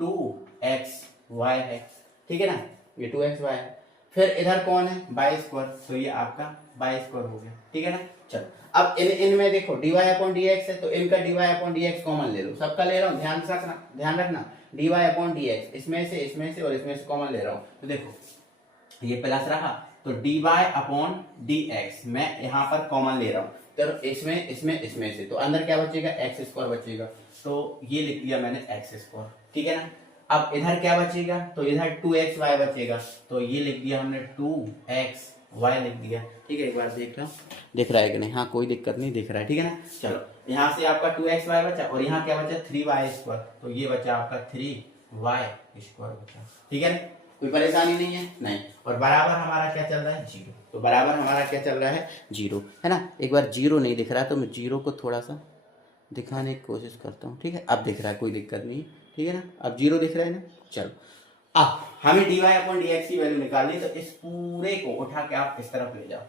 2xy है, ठीक है ना, ये 2xy है। फिर इधर कौन है, बाय स्क्वायर, तो ये आपका बाय स्क्वायर हो गया, ठीक है ना। चलो अब इनमें देखो dy अपॉन dx है, तो इनका dy अपॉन dx कॉमन ले लो, सबका ले रहा हूँ, ध्यान रखना dy अपॉन dx, इसमें से और इसमें से कॉमन ले रहा हूँ। तो देखो ये प्लस रहा, तो dy अपॉन dx मैं यहाँ पर कॉमन ले रहा हूँ, तो इसमें से तो अंदर क्या बचेगा, एक्स स्क्वायर बचेगा, तो ये लिख दिया मैंने एक्स स्क्वायर, ठीक है ना। अब इधर क्या बचेगा, तो इधर 2xy बचेगा, तो ये लिख दिया हमने 2xy लिख दिया, ठीक है। एक बार देख लो दिख रहा है कि नहीं, हाँ कोई दिक्कत नहीं, दिख रहा है, ठीक है ना। चलो यहाँ से आपका 2xy बचा, और यहाँ क्या बचा, 3y स्क्वायर, तो ये बचा आपका 3y स्क्वायर बचा, ठीक है ना, कोई परेशानी नहीं है, नहीं। और बराबर हमारा क्या चल रहा है, 0, तो बराबर हमारा क्या चल रहा है, 0, है ना। एक बार 0 नहीं दिख रहा, तो मैं 0 को थोड़ा सा दिखाने की कोशिश करता हूँ, ठीक है। अब दिख रहा है, कोई दिक्कत नहीं, ठीक है ना। अब 0 दिख रहा है ना। चलो अब हमें dy अपॉन dx की वैल्यू निकालनी, तो इस पूरे को उठा के आप इस तरफ ले जाओ।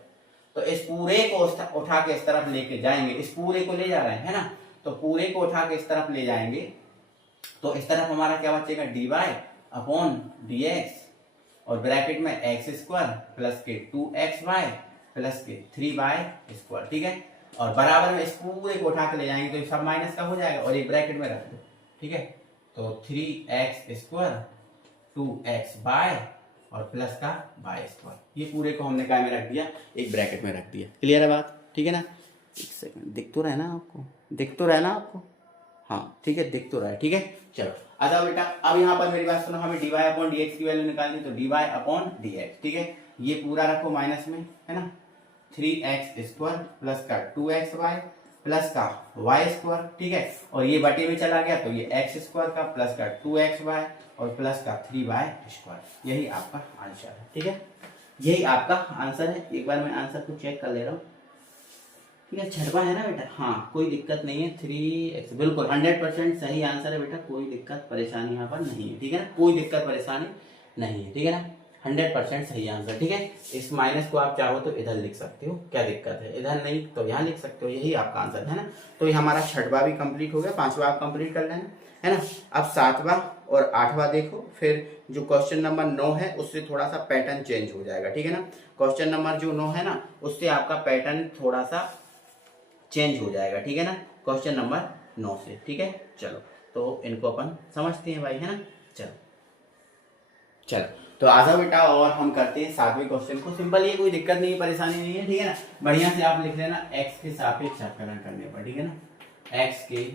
तो इस पूरे को उठा के इस तरफ लेके जाएंगे, इस पूरे को ले जा रहे हैं, है ना। तो पूरे को उठा के इस तरफ ले जाएंगे, तो इस तरफ हमारा क्या बचेगा, dy अपॉन dx और ब्रैकेट में एक्स स्क्वायर प्लस के 2xy प्लस के 3y स्क्वायर, ठीक है। और बराबर में इस पूरे को उठा के ले जाएंगे, तो ये सब माइनस का हो जाएगा और एक ब्रैकेट में रख दो, ठीक है। तो 3x स्क्वायर 2xy और प्लस का y स्क्वायर, ये पूरे को हमने काय में रख दिया, एक ब्रैकेट में रख दिया। क्लियर है बात, ठीक है ना। एक सेकंड, दिख तो रहा है ना आपको, दिख तो रहा है ना आपको, हाँ ठीक है, दिख तो रहा है, ठीक है। चलो अच्छा बेटा, अब यहाँ पर मेरी बात सुनो, हमें dy अपॉन dx की वैल्यू निकालनी, तो dy अपॉन dx, ठीक है। ये पूरा रखो माइनस में, है ना। 3x स्क्वायर प्लस का 2xy प्लस का y स्क्वायर, ठीक है। और ये बटे में चला गया, तो ये x स्क्वायर का प्लस का 2xy और प्लस का 3y स्क्वायर, यही आपका आंसर है, ठीक है। यही आपका आंसर है। एक बार मैं आंसर को चेक कर ले रहा हूँ, ठीक है। छठवा है ना बेटा, हाँ कोई दिक्कत नहीं है। 3x बिल्कुल 100% सही आंसर है बेटा, कोई दिक्कत परेशानी यहाँ पर नहीं है, ठीक है ना। कोई दिक्कत परेशानी नहीं है, ठीक है ना। 100% सही आंसर, ठीक है। इस माइनस को आप चाहो तो इधर लिख सकते हो, क्या दिक्कत है, इधर नहीं तो यहाँ लिख सकते हो, यही आपका आंसर है ना। तो ये हमारा छठवा भी कंप्लीट हो गया, पांचवा आप कंप्लीट कर लेना, है ना। अब सातवां और आठवां देखो, फिर जो क्वेश्चन नंबर 9 है उससे थोड़ा सा पैटर्न चेंज हो जाएगा, ठीक है ना। क्वेश्चन नंबर जो 9 है ना, उससे आपका पैटर्न थोड़ा सा चेंज हो जाएगा, ठीक है ना, क्वेश्चन नंबर 9 से, ठीक है। चलो तो इनको अपन समझते हैं भाई, है ना। चलो चलो तो आ जाओ बेटा, और हम करते हैं सातवें क्वेश्चन को। सिंपल, ये कोई दिक्कत नहीं है, परेशानी नहीं है, ठीक है ना। बढ़िया से आप लिख लेना x के सापेक्ष अवकलन करने पर, ठीक है ना। x के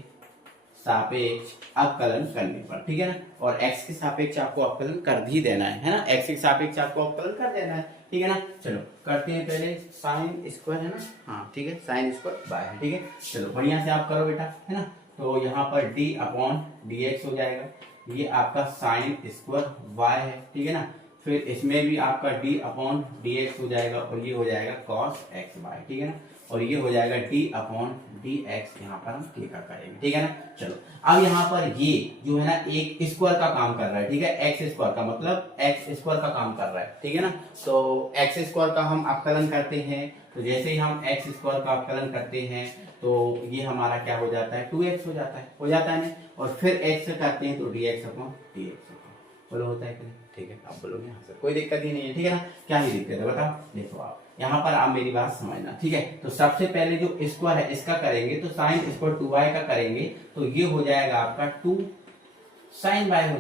सापेक्ष अवकलन करने पर, ठीक है ना। और x के सापेक्ष आपको अवकलन कर भी देना है ना। x के सापेक्ष आपको अवकलन कर देना है, ठीक है ना। चलो करते हैं, पहले साइन स्क्वायर है ना, हाँ ठीक है, साइन स्क्वायर बाय है, ठीक है। चलो बढ़िया से आप करो बेटा, है ना। तो यहाँ पर d अपॉन dx हो जाएगा, ये आपका साइन स्क्वायर y है, ठीक है ना। फिर इसमें भी आपका d अपॉन dx हो जाएगा और ये हो जाएगा cos x y, ठीक है ना। और ये हो जाएगा d अपॉन dx, यहाँ पर हम k का करेंगे, ठीक है ना। चलो अब यहाँ पर ये जो है ना एक स्क्वायर का काम कर रहा है, ठीक है। एक्स स्क्वायर का मतलब एक्स स्क्वायर का काम कर रहा है, ठीक है ना। तो एक्स स्क्वायर का हम अवकलन करते हैं, तो जैसे ही हम एक्स स्क्वायर का अवकलन करते हैं तो ये हमारा क्या हो जाता है, 2x हो जाता है ना। और फिर x करते हैं तो dx अपॉन dx बोलो, होता है कि नहीं, ठीक है। आप बोलोगे हाँ सर, कोई दिक्कत ही नहीं है, ठीक है ना। क्या ही दिक्कत है बताओ, देखो आप यहाँ पर आप मेरी बात समझना, ठीक है। तो सबसे पहले जो स्क्वायर है इसका करेंगे, तो साइन स्क्वायर 2y का करेंगे, तो ये हो जाएगा आपका 2 साइन y हो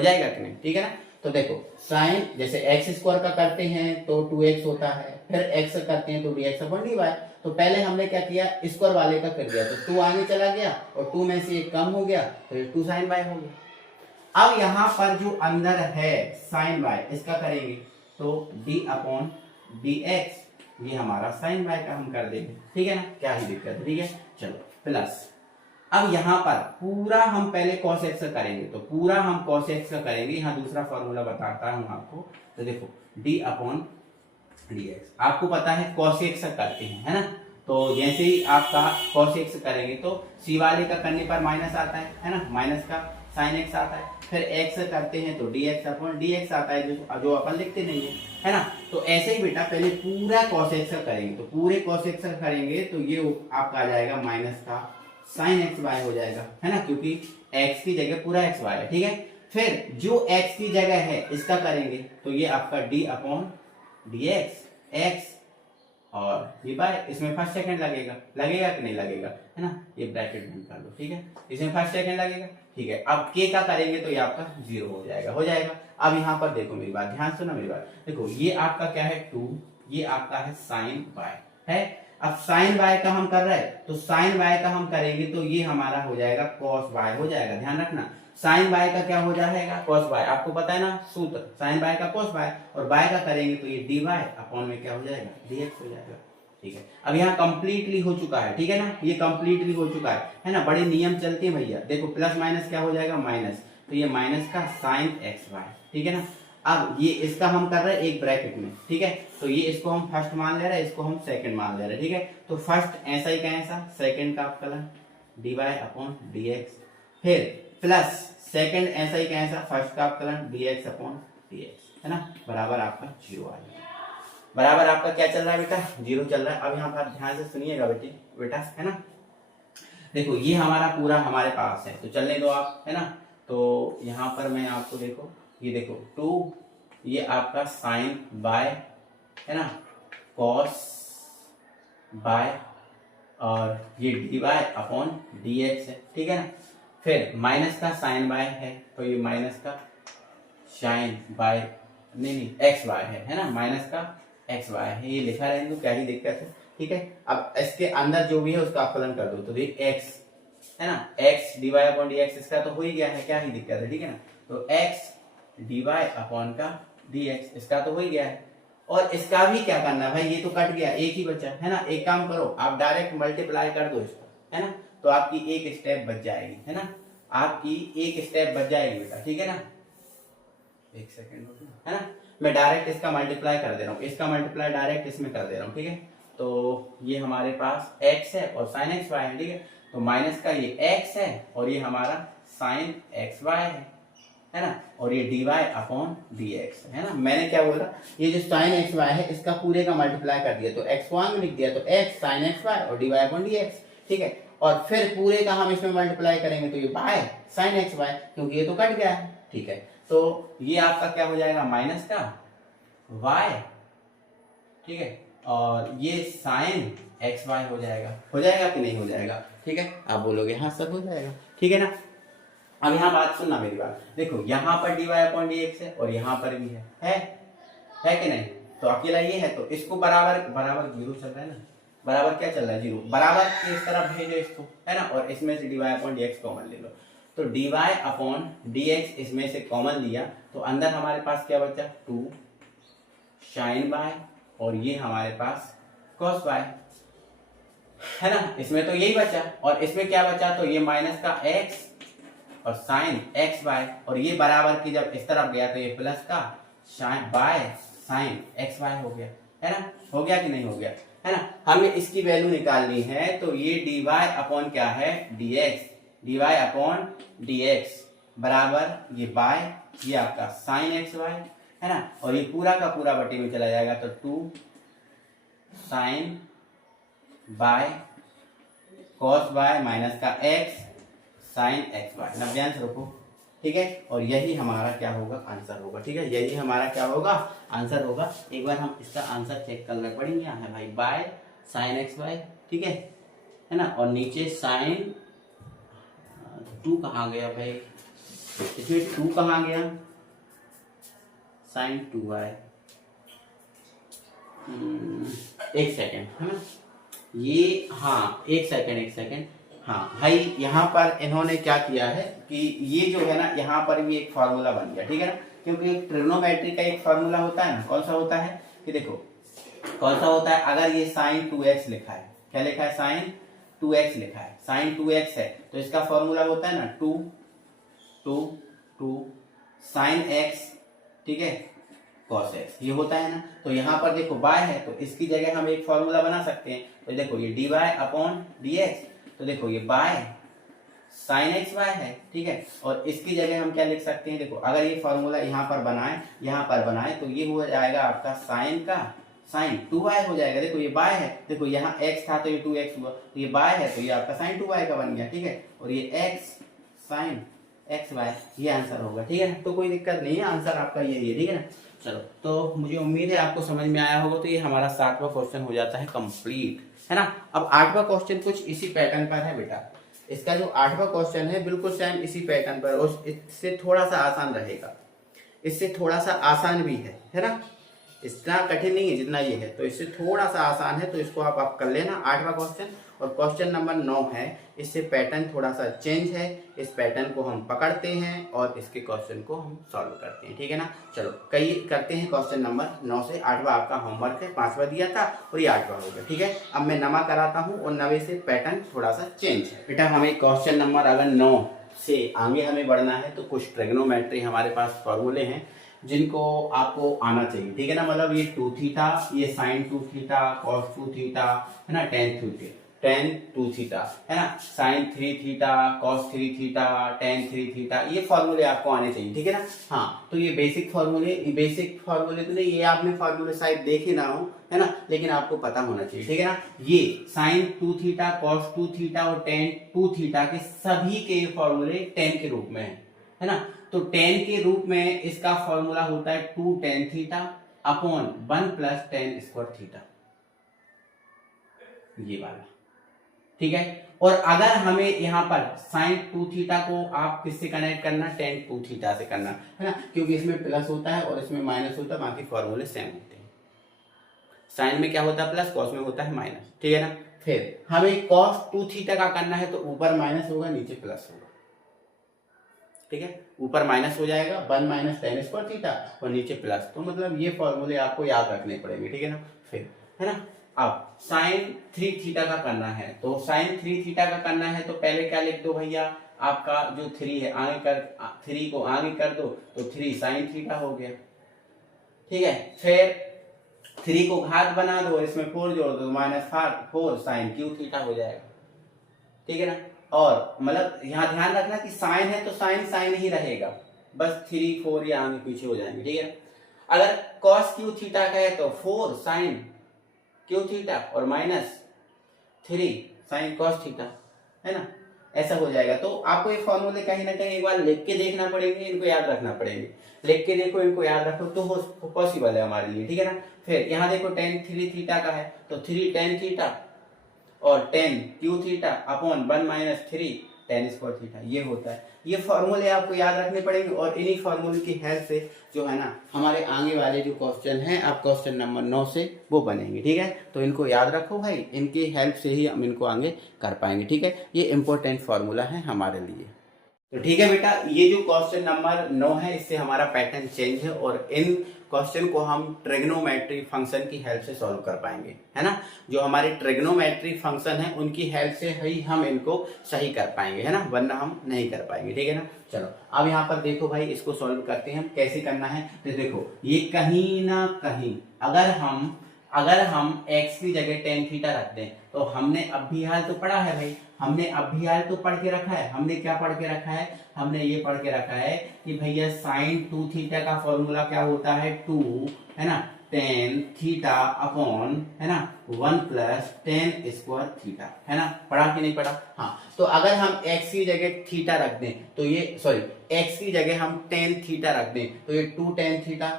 जाएगा कि नहीं, ठीक है ना। तो देखो साइन जैसे एक्स स्क्वायर का करते हैं तो 2x होता है, फिर x करते हैं तो dx अपॉन dy। तो पहले हमने क्या किया, स्क्वायर वाले का कर दिया, तो 2 आगे चला गया और 2 में से एक कम हो गया, तो ये 2 साइन y हो गया। अब यहाँ पर जो अंदर है साइन y, इसका करेंगे तो d अपॉन dx, ये हमारा साइन y का हम कर देंगे, ठीक है ना। क्या ही दिक्कत है, ठीक है। चलो प्लस, अब यहाँ पर पूरा हम पहले cos x का करेंगे, तो पूरा हम cos x का करेंगे। यहाँ दूसरा फॉर्मूला बताता हूँ आपको, तो देखो d अपॉन dx, आपको पता है cos x का करते हैं, है ना। तो जैसे ही आपका cos x करेंगे तो c वाले का करने पर माइनस आता है ना, माइनस का sin x आता है। फिर x करते हैं तो dx अपॉन dx आता है, जो अपन लिखते नहीं है ना। तो ऐसे ही बेटा पहले पूरा cos x का करेंगे, तो पूरे cos x का करेंगे तो ये आपका आ जाएगा माइनस का sin x y हो जाएगा, है ना, क्योंकि x की जगह पूरा x y है, ठीक है। फिर जो x की जगह है इसका करेंगे तो ये आपका d अपॉन dx x और ये बाय, इसमें फर्स्ट सेकंड लगेगा कि नहीं लगेगा, है ना। ये ब्रैकेट बंद कर दो, ठीक है, इसमें फर्स्ट सेकंड लगेगा, ठीक है। अब k का करेंगे तो ये आपका 0 हो जाएगा। अब यहाँ पर देखो मेरी बात, ध्यान सुनो मेरी बात, देखो ये आपका क्या है 2, ये आपका है साइन y है। अब साइन y का हम कर रहे हैं, तो साइन y का हम करेंगे तो ये हमारा हो जाएगा cos y हो जाएगा। ध्यान रखना, साइन y का क्या हो जाएगा, cos y, आपको पता है ना सूत्र, साइन y का cos y, और y का करेंगे तो ये dy अपॉन में क्या हो जाएगा, dx हो जाएगा, ठीक है। अब यहाँ कंप्लीटली हो चुका है, ठीक है ना, ये कंप्लीटली हो चुका है ना। बड़े नियम चलते हैं भैया, देखो प्लस माइनस क्या हो जाएगा, माइनस, तो ये माइनस का साइन xy, ठीक है ना। अब ये इसका हम कर रहे हैं एक ब्रैकेट में, ठीक है। तो ये इसको हम फर्स्ट मान ले रहे हैं, इसको हम सेकंड मान ले रहे हैं, ठीक है। तो फर्स्ट ऐसा ही का ऐसा, सेकंड का अवकलन, dy अपॉन dx, फिर प्लस सेकंड ऐसा ही कैसा फर्स्ट का अवकलन dx अपॉन dx, है ना, बराबर आपका 0 आ जाएगा। बराबर आपका क्या चल रहा है बेटा, 0 चल रहा है। अब यहाँ पर ध्यान से सुनिएगा बेटा, है ना, देखो ये हमारा पूरा हमारे पास है, तो चलने दो आप, है ना। तो यहाँ पर मैं आपको देखो, ये देखो 2, ये आपका साइन बाय, है ना, कॉस बाय, और ये d y upon d x है, ठीक है ना। फिर माइनस का साइन बाय है, तो ये माइनस का साइन बाय, नहीं एक्स वाई है ना, माइनस का एक्स वाई है, ये लिखा रहने दो, क्या ही दिक्कत है, ठीक है। अब इसके अंदर जो भी है उसका अवकलन कर दो, तो ये एक्स है ना, x d y upon d x, इसका तो हो ही गया है, क्या ही दिक्कत है, ठीक है ना। तो एक्स डी वाई अपॉन का डी एक्स, इसका तो हो ही गया है। और इसका भी क्या करना है भाई, ये तो कट गया, एक ही बचा, है ना। एक काम करो, आप डायरेक्ट मल्टीप्लाई कर दो इसको, है ना, तो आपकी एक स्टेप बच जाएगी, है ना, आपकी एक स्टेप बच जाएगी बेटा, ठीक है ना। एक सेकेंड, है ना, मैं डायरेक्ट इसका मल्टीप्लाई कर दे रहा हूँ, इसका मल्टीप्लाई डायरेक्ट इसमें कर दे रहा हूँ, ठीक है। तो ये हमारे पास x है और साइन एक्स वाई है, ठीक है। तो माइनस का ये x है और ये हमारा साइन एक्स वाई है ना, और ये dy अपॉन dx है ना। मैंने क्या बोला, ये जो साइन एक्स वाई है इसका पूरे का मल्टीप्लाई कर दिया, तो x1 में लिख दिया, तो x साइन एक्स वाई और dy अपॉन dx, ठीक है। और फिर पूरे का हम इसमें मल्टीप्लाई करेंगे, तो ये y साइन एक्स वाई, क्योंकि ये तो कट गया है, ठीक है। तो ये आपका क्या हो जाएगा, माइनस का y, ठीक है, और ये साइन एक्स वाई हो जाएगा कि नहीं हो जाएगा, ठीक है। आप बोलोगे हाँ सर हो जाएगा, ठीक है ना। अब यहाँ बात सुनना मेरी बात, देखो यहाँ पर d y upon d x है और यहाँ पर भी है कि नहीं। तो अकेला ये है, तो इसको बराबर बराबर 0 चल रहा है ना, बराबर क्या चल रहा है 0, बराबर इस तरफ भेजो इसको, है ना, और इसमें से d y upon d x common ले लो। तो d y upon d x इसमें से कॉमन लिया, तो अंदर हमारे पास क्या बचा, 2 साइन बाय, और ये हमारे पास कॉस बाय, है ना। इसमें तो यही बचा, और इसमें क्या बचा, तो ये माइनस का x और साइन एक्स वाई, और ये बराबर की जब इस तरफ गया तो ये प्लस का बाय साइन एक्स वाई हो गया, है ना, हो गया कि नहीं हो गया, है ना। हमें इसकी वैल्यू निकालनी है, तो ये डी वाई अपॉन क्या है, d x, d y upon d x बराबर ये बाय, ये आपका साइन एक्स वाई, है ना, और ये पूरा का पूरा बटे में चला जाएगा, तो 2 sine by cos by minus का x साइन एक्स वाई, नब्यांश रखो, ठीक है। और यही हमारा क्या होगा, आंसर होगा, ठीक है, यही हमारा क्या होगा, आंसर होगा। एक बार हम इसका आंसर चेक करना पड़ेंगे, यहाँ है भाई बाय साइन एक्स वाई, ठीक है ना, और नीचे साइन 2 कहाँ गया भाई, इसमें 2 कहाँ गया, साइन 2y, एक सेकेंड, है ना, ये हाँ एक सेकेंड, हाँ भाई यहाँ पर इन्होंने क्या किया है कि ये जो है ना, यहाँ पर भी एक फार्मूला बन गया, ठीक है ना, क्योंकि ट्रिग्नोमेट्री का एक फार्मूला होता है ना, कौन सा होता है, कि देखो कौन सा होता है, अगर ये साइन 2x लिखा है, क्या लिखा है, साइन 2x लिखा है, साइन 2x है, तो इसका फॉर्मूला होता है ना 2 साइन x, ठीक है, cos x, ये होता है ना। तो यहाँ पर देखो y है, तो इसकी जगह हम एक फॉर्मूला बना सकते हैं, तो देखो ये dy अपॉन dx, तो देखो ये बाय साइन एक्स वाई है, ठीक है, और इसकी जगह हम क्या लिख सकते हैं, देखो अगर ये फॉर्मूला यहाँ पर बनाए तो ये हो जाएगा आपका साइन का साइन 2y हो जाएगा, देखो ये बाय है, देखो यहाँ x था तो ये 2x हुआ, तो ये बाय है तो ये आपका साइन 2y का बन गया, ठीक है, और ये x साइन एक्स वाई, ये आंसर होगा, ठीक है। तो कोई दिक्कत नहीं है, आंसर आपका यही है, ठीक है ना। चलो, तो मुझे उम्मीद है आपको समझ में आया होगा। तो ये हमारा 7वां क्वेश्चन हो जाता है कंप्लीट, है ना। अब 8वां क्वेश्चन कुछ इसी पैटर्न पर है बेटा, इसका जो 8वां क्वेश्चन है बिल्कुल सेम इसी पैटर्न पर, और इससे थोड़ा सा आसान रहेगा, इससे थोड़ा सा आसान भी है ना, इतना कठिन नहीं है जितना ये है, तो इससे थोड़ा सा आसान है, तो इसको आप कर लेना 8वां क्वेश्चन। और क्वेश्चन नंबर 9 है, इससे पैटर्न थोड़ा सा चेंज है, इस पैटर्न को हम पकड़ते हैं और इसके क्वेश्चन को हम सॉल्व करते हैं, ठीक है ना। चलो कई करते हैं क्वेश्चन नंबर 9 से 8वां आपका होमवर्क है, 5वां दिया था और ये 8वां हो गया, ठीक है। अब मैं 9वां कराता हूँ और 9वें से पैटर्न थोड़ा सा चेंज है बेटा। हमें क्वेश्चन नंबर अगर 9 से आगे हमें बढ़ना है तो कुछ ट्रिग्नोमेट्री हमारे पास फॉर्मूले हैं जिनको आपको आना चाहिए, ठीक है ना। मतलब ये 2 थीटा, ये साइन 2 थीटा, कॉस 2 थीटा, है ना, टेन tan 2 थीटा, है ना, sin 3 theta, cos 3 theta, tan 3 theta, ये फॉर्मूले आपको आने चाहिए, ठीक है ना। हाँ, तो ये बेसिक फॉर्मूले तो नहीं, ये आपने फॉर्मूले शायद देखे ना हो, है ना, लेकिन आपको पता होना चाहिए, ठीक है ना। ये sin 2 थीटा, cos 2 थीटा और tan 2 थीटा के सभी के फॉर्मूले tan के रूप में है ना। तो tan के रूप में इसका फॉर्मूला होता है 2 tan theta upon 1 plus tan square theta, ये वाला, ठीक है। और अगर हमें यहाँ पर sin 2 थीटा को आप किससे कनेक्ट करना, tan 2 थीटा से करना, है ना, क्योंकि इसमें प्लस होता है और इसमें माइनस होता है, बाकी फॉर्मूले सेम होते हैं। साइन में क्या होता है प्लस, कॉस में होता है माइनस, ठीक है ना। फिर हमें cos 2 थीटा का करना है तो ऊपर माइनस होगा, नीचे प्लस होगा, ठीक है, ऊपर माइनस हो जाएगा 1 माइनस tan स्क्वायर थीटा और नीचे प्लस, तो मतलब ये फॉर्मूले आपको याद रखने पड़ेंगे, ठीक है ना। फिर है ना, अब sin 3 थीटा का करना है, तो sin 3 थीटा का करना है तो पहले क्या लिख दो भैया, आपका जो 3 है आगे कर, 3 को आगे कर दो तो 3 sin थीटा हो गया, ठीक है। फिर 3 को घात बना दो, इसमें 4 जोड़ दो, -4 sin क्यू थीटा हो जाएगा, ठीक है ना। और मतलब यहाँ ध्यान रखना कि साइन है तो साइन ही रहेगा, बस 3 4 या आगे पीछे हो जाएंगे, ठीक है ना। अगर cos क्यू थीटा का है तो 4 sin क्यू थीटा और -3 sin cos थीटा, है ना, ऐसा हो जाएगा। तो आपको ये फॉर्मूले कहीं ना कहीं एक बार लिख के देखना पड़ेंगे, इनको याद रखना पड़ेंगे, लिख के देखो, इनको याद रखो तो पॉसिबल है हमारे लिए, ठीक है ना। फिर यहाँ देखो tan 3 थीटा का है तो 3 tan थीटा और tan Q theta upon 1 minus 3 tan square theta, ये होता है। ये फॉर्मूले आपको याद रखने पड़ेंगे और इन्हीं फॉर्मूले की हेल्प से जो है ना हमारे आगे वाले जो क्वेश्चन हैं, आप क्वेश्चन नंबर 9 से वो बनेंगे, ठीक है। तो इनको याद रखो भाई, इनकी हेल्प से ही हम इनको आगे कर पाएंगे, ठीक है। ये इंपॉर्टेंट फॉर्मूला है हमारे लिए। तो ठीक है बेटा, ये जो क्वेश्चन नंबर 9 है इससे हमारा पैटर्न चेंज है और इन क्वेश्चन को हम ट्रिग्नोमेट्री फंक्शन की हेल्प से सॉल्व कर पाएंगे, है ना। जो हमारे ट्रिग्नोमेट्री फंक्शन है उनकी हेल्प से ही हम इनको सही कर पाएंगे, है ना, वरना हम नहीं कर पाएंगे, ठीक है ना। चलो अब यहाँ पर देखो भाई, इसको सॉल्व करते हैं, कैसे करना है। तो देखो ये कहीं ना कहीं अगर हम x की जगह tan थीटा रख दें तो हमने अभिहाल तो पढ़ा है भाई, हमने अभिहाल तो पढ़ के रखा है। हमने क्या पढ़ के रखा है, हमने ये पढ़ के रखा है कि भैया sin 2 थीटा का फॉर्मूला क्या होता है 2, है ना, tan थीटा अपॉन, है ना, 1 प्लस tan स्क्वायर थीटा, है ना, पढ़ा कि नहीं पढ़ा। हाँ, तो अगर हम x की जगह थीटा रख दें तो ये x की जगह हम tan थीटा रख दें तो ये 2 tan थीटा,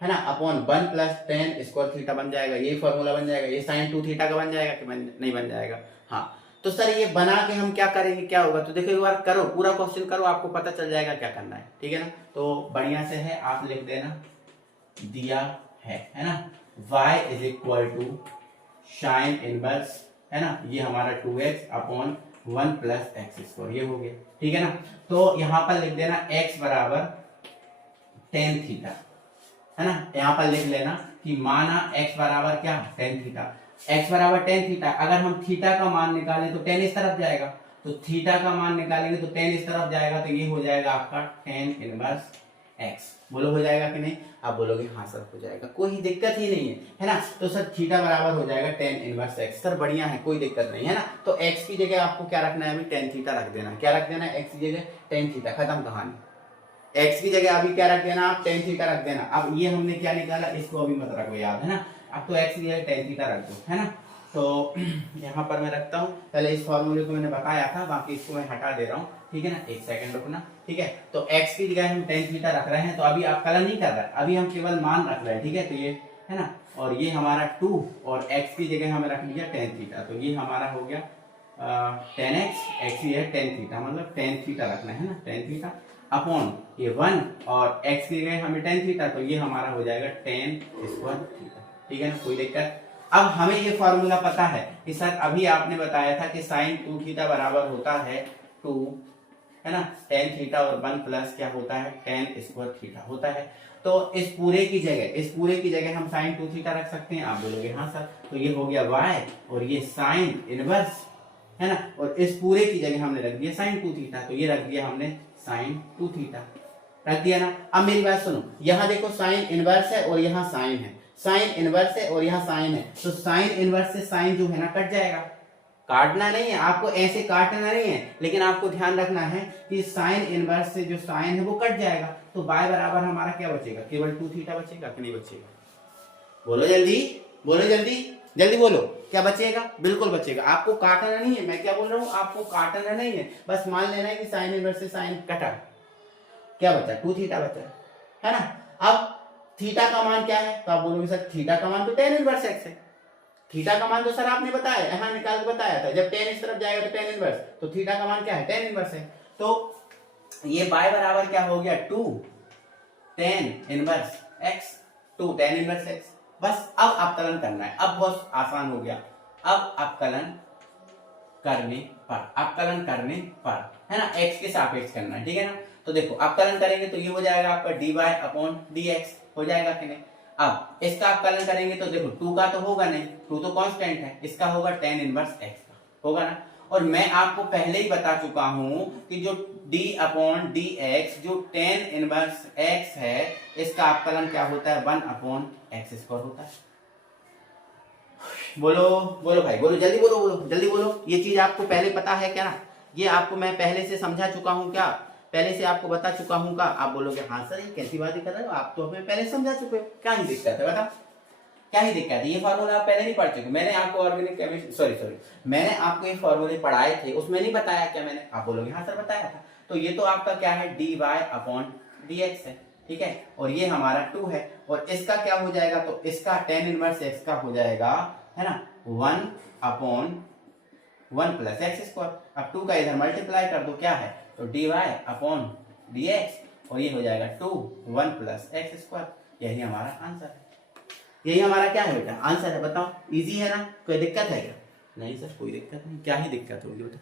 है ना, upon 1 plus tan square theta बन जाएगा, ये फॉर्मूला बन जाएगा। ये sin 2 थीटा का बन जाएगा कि नहीं बन जाएगा। हाँ, तो सर ये बना के हम क्या करेंगे, क्या होगा, तो देखो एक बार करो, पूरा क्वेश्चन करो, आपको पता चल जाएगा क्या करना है, ठीक है ना। तो बढ़िया से है, आप लिख देना, दिया है ना, y is equal to sine inverse, है ना, ये हमारा 2x upon 1 plus x square, ये हो गया, ठीक है ना। तो यहाँ पर लिख देना x बराबर tan थीटा, है ना, यहाँ पर लिख लेना कि माना x बराबर क्या, tan थीटा, x बराबर tan थीटा। अगर हम थीटा का मान निकालें तो tan इस तरफ जाएगा, तो थीटा का मान निकालेंगे तो tan इस तरफ जाएगा, तो ये हो जाएगा आपका tan इनवर्स x। बोलो हो जाएगा कि नहीं, आप बोलोगे हाँ सर हो जाएगा, कोई दिक्कत ही नहीं है ना। तो सर थीटा बराबर हो जाएगा tan इनवर्स x, सर बढ़िया है, कोई दिक्कत नहीं है ना। तो x की जगह आपको क्या रखना है, अभी tan थीटा रख देना। क्या रख देना है, x की जगह tan थीटा, खत्म कहानी। x की जगह अभी क्या रख देना, आप tan थीटा रख देना। अब ये हमने क्या निकाला, इसको अभी मत रखो याद, है ना। अब तो x की जगह tan थीटा रख दो, है ना। तो यहाँ पर मैं रखता हूँ, पहले इस फॉर्मूले को मैंने बताया था, बाकी इसको मैं हटा दे रहा हूँ, ठीक है ना, एक सेकंड रुकना, ठीक है। तो x की जगह हम tan थीटा रख रहे हैं, तो अभी आप कलर नहीं कर रहे, अभी हम केवल मान रख रहे हैं, ठीक है। तो ये है ना, और ये हमारा 2 और x की जगह हमें रख लिया tan थीटा, तो ये हमारा हो गया tan x ही है tan थीटा, मतलब tan थीटा रखना है ना, tan थीटा अपॉन ये 1 और x की जगह हमें tan थीटा, तो ये हमारा हो जाएगा tan स्क्वायर थीटा, ठीक है ना, कोई दिक्कत। अब हमें ये फॉर्मूला पता है कि सर अभी आपने बताया था कि sin 2 थीटा बराबर होता है 2, है ना, tan थीटा और 1 प्लस क्या होता है tan स्क्वायर थीटा होता है। तो इस पूरे की जगह हम sin 2 थीटा रख सकते हैं, आप बोलोगे हाँ सर। तो ये हो गया y और ये sin इनवर्स, है ना, और इस पूरे की जगह हमने रख दिया sin 2 थीटा, तो ये रख दिया हमने sin 2 थीटा, रख दिया ना। अब मेरी बात सुनो, यहाँ देखो sin इनवर्स है और यहाँ sin है, साइन इनवर्स है और यहाँ साइन है, तो साइन इनवर्स से साइन जो है ना कट जाएगा, काटना नहीं है, आपको ऐसे काटना नहीं है, लेकिन आपको ध्यान रखना है कि साइन इनवर्स से जो साइन है वो कट जाएगा, तो बाय बराबर हमारा क्या बचेगा, केवल 2 थीटा बचेगा कि नहीं बचेगा? बोलो जल्दी, बोलो जल्दी, जल्दी बोलो, क्या बचेगा? बिल्कुल बचेगा। आपको काटना नहीं है, मैं क्या बोल रहा हूँ, आपको काटना नहीं है, बस मान लेना है कि साइन इनवर्स से साइन कटा, क्या बचा? 2 थीटा बचा, है ना। अब थीटा का मान क्या है, तो आप बोलोगे सर थीटा का मान तो tan इनवर्स x है। थीटा का मान तो सर आपने बताया, यहाँ निकाल के बताया था, जब tan इस तरफ जाएगा तो tan इनवर्स, तो थीटा का मान क्या है? tan इनवर्स है। तो ये बाय बराबर क्या हो गया? 2 tan inverse x, 2 tan inverse x। बस अब अवकलन करना है, अब बहुत आसान हो गया। अब अवकलन करने पर है ना, x के सापेक्ष करना है, ठीक है ना। तो देखो अवकलन करेंगे तो ये हो जाएगा आपका dy अपॉन dx हो जाएगा कि नहीं। अब इसका अवकलन करेंगे तो देखो 2 का तो होगा नहीं, 2 तो कांस्टेंट है, इसका होगा tan इनवर्स x का, होगा ना। और मैं आपको पहले ही बता चुका हूं कि जो d अपॉन dx जो tan इनवर्स x है, इसका अवकलन क्या होता है? 1 अपॉन x स्क्वायर होता है। बोलो बोलो भाई, बोलो जल्दी, बोलो बोलो जल्दी बोलो। ये चीज आपको पहले पता है क्या ना? ये आपको मैं पहले से समझा चुका हूँ क्या? पहले से आपको बता चुका हूँ क्या? आप बोलोगे हाँ सर ये कैसी बातें कर रहे हो, आप तो हमें पहले समझा चुके हो, क्या ही दिक्कत है बताओ, क्या ही दिक्कत है? ये फॉर्मूला आप पहले नहीं पढ़ चुके? मैंने आपको ऑर्गेनिक केमिस्ट्री सॉरी मैंने आपको ये फॉर्मूले पढ़ाए थे, उसमें नहीं बताया क्या मैंने? आप बोलोगे हाँ सर बताया था। तो ये तो आपका क्या है? dy अपॉन dx है, ठीक है, और ये हमारा 2 है, और इसका क्या हो जाएगा? तो इसका tan इनवर्स x का हो जाएगा, है ना, 1 अपॉन 1 प्लस एक्स स्क्वायर। अब 2 का इधर मल्टीप्लाई कर दो, क्या है? तो dy अपॉन dx, और ये हो जाएगा 2 1 प्लस एक्स स्क्वायर। यही हमारा आंसर है, यही हमारा क्या है बेटा? आंसर है। बताओ इजी है ना, कोई दिक्कत है क्या? नहीं सर कोई दिक्कत नहीं। क्या ही दिक्कत होगी बेटा,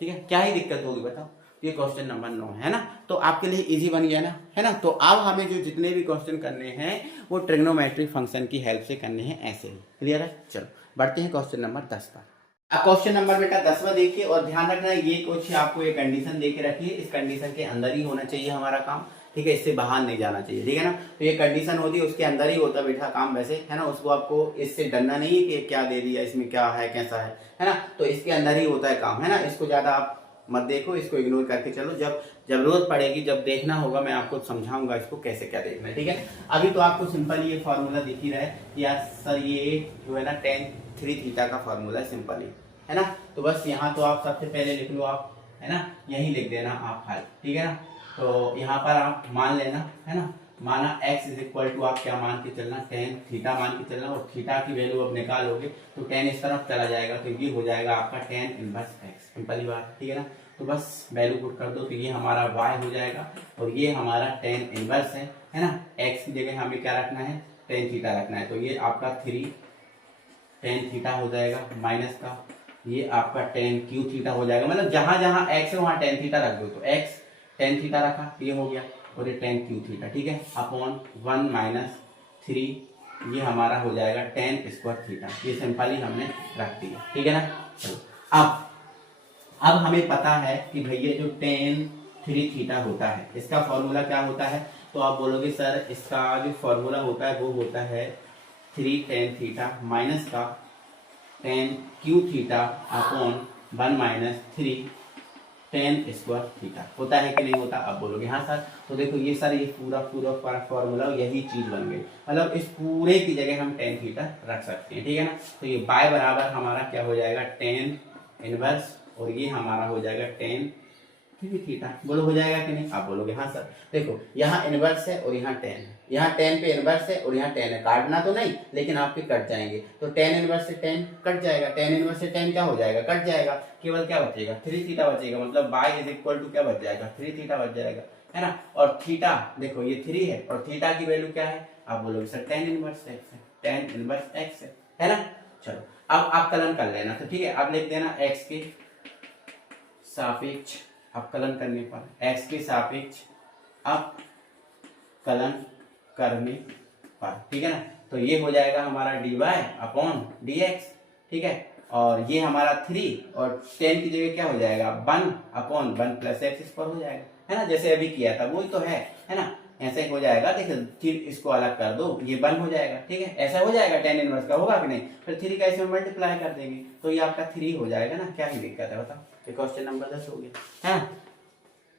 ठीक है, क्या ही दिक्कत होगी बताओ? ये क्वेश्चन नंबर 9 है ना, तो आपके लिए इजी बन गया ना, है ना। तो अब हमें जो जितने भी क्वेश्चन करने हैं वो ट्रिग्नोमेट्रिक फंक्शन की हेल्प से करने हैं, ऐसे ही। क्लियर है? चलो बढ़ते हैं क्वेश्चन नंबर 10 पर। अब क्वेश्चन नंबर बेटा 10वां देखिए, और ध्यान रखना ये कुछ आपको एक कंडीशन दे के रखिए, इस कंडीशन के अंदर ही होना चाहिए हमारा काम, ठीक है, इससे बाहर नहीं जाना चाहिए, ठीक है ना। तो ये कंडीशन होती है उसके अंदर ही होता बेटा काम, वैसे है ना, उसको आपको इससे डरना नहीं है कि क्या दे दिया, इसमें क्या है, कैसा है ना, तो इसके अंदर ही होता है काम, है ना। इसको ज्यादा आप मत देखो, इसको इग्नोर करके चलो, जब जरूरत पड़ेगी, जब देखना होगा, मैं आपको समझाऊंगा इसको कैसे क्या देखना है, ठीक है। अभी तो आपको सिंपल ये फॉर्मूला दिख ही रहा है कि यार सर ये जो है ना tan 3 थीटा का फॉर्मूला है, सिंपल है ना। तो बस यहाँ तो आप सबसे पहले लिख लो आप, है ना, यही लिख देना आप हाल, ठीक है ना। तो यहाँ पर आप मान लेना, है ना, माना x इज इक्वल टू आप क्या मान के चलना? tan थीटा मान के चलना, और थीटा की वैल्यू अब निकालोगे तो tan इस तरफ चला जाएगा, तो ये हो जाएगा आपका tan इनवर्स x, सिंपल ही बात, ठीक है ना। तो बस वैल्यू पुट कर दो, तो ये हमारा y हो जाएगा, और ये हमारा tan इनवर्स है ना। x की जगह हमें क्या रखना है? tan थीटा रखना है, तो ये आपका 3 tan थीटा हो जाएगा, माइनस का ये आपका tan क्यू थीटा हो जाएगा, मतलब जहां जहां x है वहां tan थीटा रख दो, तो x tan थीटा रखा, ये हो गया, और ये tan क्यू थीटा, ठीक है, अपॉन 1 माइनस 3 ये हमारा हो जाएगा tan स्क्वायर थीटा। ये सिंपली हमने रख दिया, ठीक है ना। चलो अब हमें पता है कि भैया जो tan 3 थीटा होता है, इसका फॉर्मूला क्या होता है? तो आप बोलोगे सर इसका जो फॉर्मूला होता है वो होता है 3 tan थीटा माइनस का tan Q theta upon 1 minus 3 tan square theta, होता है कि नहीं होता? आप बोलोगे हाँ सर। तो देखो ये सर ये पूरा फॉर्मूला यही चीज बन गई, मतलब इस पूरे की जगह हम tan थीटा रख सकते हैं, ठीक है ना। तो ये बाय बराबर हमारा क्या हो जाएगा? tan इनवर्स, और ये हमारा हो जाएगा tan थीटा। बोलो हो जाएगा कि नहीं? आप बोलोगे हाँ सर। देखो यहाँ इनवर्स है और यहाँ tan है, यहाँ tan पे इनवर्स है और यहाँ tan है, काटना तो नहीं लेकिन आपके कट जाएंगे, तो tan इनवर्स से tan कट जाएगा, tan इनवर्स से tan क्या हो जाएगा? कट जाएगा, केवल क्या बचेगा? 3 थीटा बचेगा, मतलब y इज इक्वल टू क्या बच जाएगा? 3 थीटा बच जाएगा, है ना। और थीटा देखो ये 3 है, और थीटा की वैल्यू क्या है? आप बोलोगे सर tan इनवर्स x है, tan इनवर्स x है ना। चलो अब आप कलन कर लेना, तो ठीक है, अब लिख देना x के सापेक्ष अवकलन करने पर, x के सापेक्ष अवकलन करने पर, ठीक है ना। तो ये हो जाएगा हमारा dy अपॉन dx, ठीक है, और ये हमारा 3 और 10 की जगह क्या हो जाएगा? 1 अपॉन 1 प्लस एक्स स्क्वायर हो जाएगा, है ना, जैसे अभी किया था वही तो है ना। ऐसे हो जाएगा, देखिए फिर इसको अलग कर दो, ये 1 हो जाएगा, ठीक है, ऐसा हो जाएगा, tan इनवर्स का होगा कि नहीं, फिर 3 का इसमें मल्टीप्लाई कर देंगे तो ये आपका 3 हो जाएगा ना, क्या ही दिक्कत है बताओ। ये क्वेश्चन नंबर 10 हो गया है।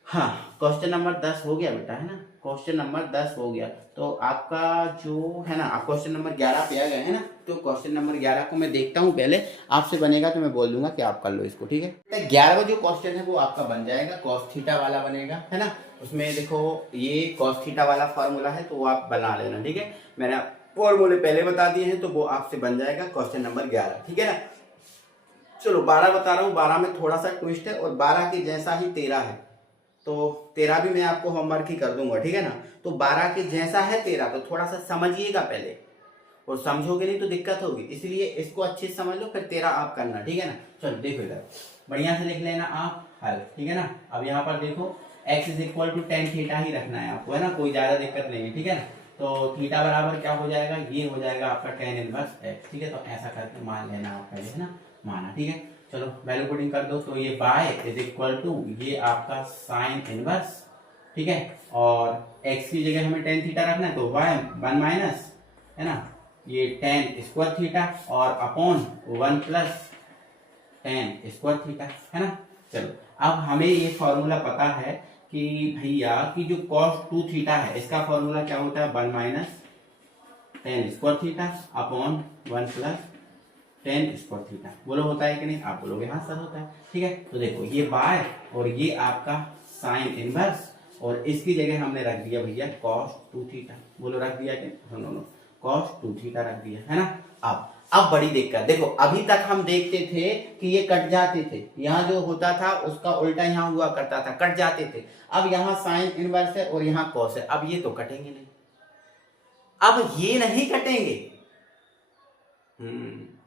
हाँ, क्वेश्चन नंबर 10 हो गया बेटा, है ना, क्वेश्चन नंबर 10 हो गया। तो आपका जो है ना, आप क्वेश्चन नंबर 11 पे आ गए है ना, तो क्वेश्चन नंबर 11 को मैं देखता हूँ पहले, आपसे बनेगा तो मैं बोल दूंगा कि आप कर लो इसको, ठीक है। 11वां जो क्वेश्चन है वो आपका बन जाएगा, कॉस थीटा वाला बनेगा, है ना। उसमें देखो ये कॉस थीटा वाला फॉर्मूला है तो वो आप बना लेना, ठीक है। मैंने फॉर्मूले पहले बता दिए हैं तो वो आपसे बन जाएगा क्वेश्चन नंबर 11, ठीक है ना। चलो 12 बता रहा हूँ, 12 में थोड़ा सा ट्विस्ट है, और 12 के जैसा ही 13 है, तो 13 भी मैं आपको होमवर्क ही कर दूंगा, ठीक है ना। तो 12 के जैसा है 13, तो थोड़ा सा समझिएगा पहले, और समझोगे नहीं तो दिक्कत होगी, इसलिए इसको अच्छे से समझ लो, फिर 13 आप करना, ठीक है ना। चलो देखो इधर बढ़िया से लिख लेना आप हल, ठीक है ना। अब यहाँ पर देखो x is equal to tan theta ही रखना है आपको, है ना, कोई ज्यादा दिक्कत नहीं है, ठीक है ना। तो थीटा बराबर क्या हो जाएगा, ये हो जाएगा आपका टेन इनवर्स x, ठीक है। तो ऐसा करके मान लेना आप पहले, है ना, माना, ठीक है। चलो वैल्यू पुटिंग कर दो, तो ये y इज इक्वल टू ये आपका साइन इनवर्स, ठीक है, और x की जगह हमें टेन थीटा रखना है, तो y 1 माइनस, है ना, ये टेन स्क्वायर थीटा और upon 1 plus ten square theta, है ना। चलो अब हमें ये फॉर्मूला पता है कि भैया कि जो cos 2 थीटा है इसका फॉर्मूला क्या होता है, 1 minus ten square theta upon 1 plus ten square theta. बोलो होता है कि नहीं, आप बोलोगे हाँ सर होता है, ठीक है। तो देखो ये बाय और ये आपका साइन इनवर्स, और इसकी जगह हमने रख दिया भैया cos 2 थीटा। बोलो रख दिया कि नो, cos 2 थीटा रख दिया, है ना। अब बड़ी दिक्कत देखो, अभी तक हम देखते थे कि ये कट जाते थे, यहाँ जो होता था उसका उल्टा यहाँ हुआ करता था, कट जाते थे। अब यहाँ साइन इनवर्स है और यहाँ कॉस है, अब ये तो कटेंगे नहीं, अब ये नहीं कटेंगे,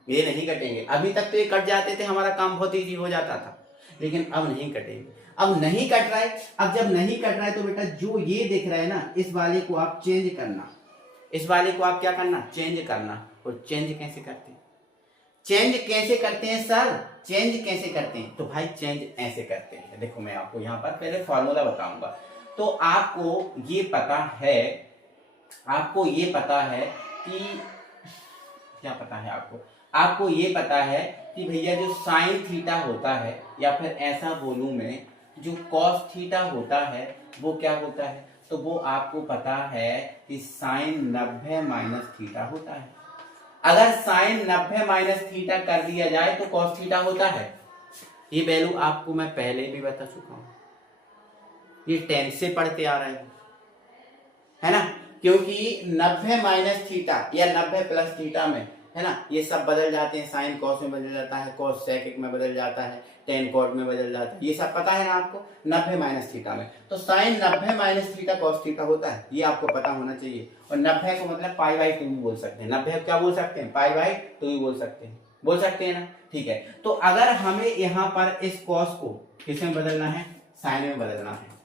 ये नहीं कटेंगे। अभी तक तो ये कट जाते थे, हमारा काम बहुत ईजी हो जाता था, लेकिन अब नहीं कटेंगे, अब नहीं कट रहा है। अब जब नहीं कट रहा है तो बेटा जो ये दिख रहा है ना, इस वाले को आप चेंज करना, इस वाले को आप क्या करना, चेंज करना। और चेंज कैसे करते हैं, चेंज कैसे करते हैं सर, चेंज कैसे करते हैं, तो भाई चेंज ऐसे करते हैं। देखो मैं आपको यहाँ पर पहले फॉर्मूला बताऊंगा। तो आपको ये पता है, आपको ये पता है कि क्या पता है आपको, आपको ये पता है कि भैया जो साइन थीटा होता है, या फिर ऐसा बोलूं मैं जो कॉस थीटा होता है वो क्या होता है, तो वो आपको पता है कि साइन 90 माइनस थीटा होता है। अगर साइन 90 माइनस थीटा कर दिया जाए तो कॉस थीटा होता है। ये वैल्यू आपको मैं पहले भी बता चुका हूं, ये 10 से पढ़ते आ रहे हैं, है ना, क्योंकि 90 माइनस थीटा या 90 प्लस थीटा में, है ना, ये सब बदल जाते हैं, साइन कॉस में बदल जाता है, कॉस सेक में बदल जाता है, टेन कॉट में बदल जाता है, ये सब पता है ना आपको 90 माइनस थीटा में। तो sine 90 minus theta cos theta होता है, ये आपको पता होना चाहिए। और 90 को मतलब पाई बाई 2 भी बोल सकते हैं, 90 क्या बोल सकते हैं, पाई बाई 2 भी बोल सकते हैं ना, ठीक है। तो अगर हमें यहाँ पर इस कॉस को किस में बदलना है, साइन में बदलना है,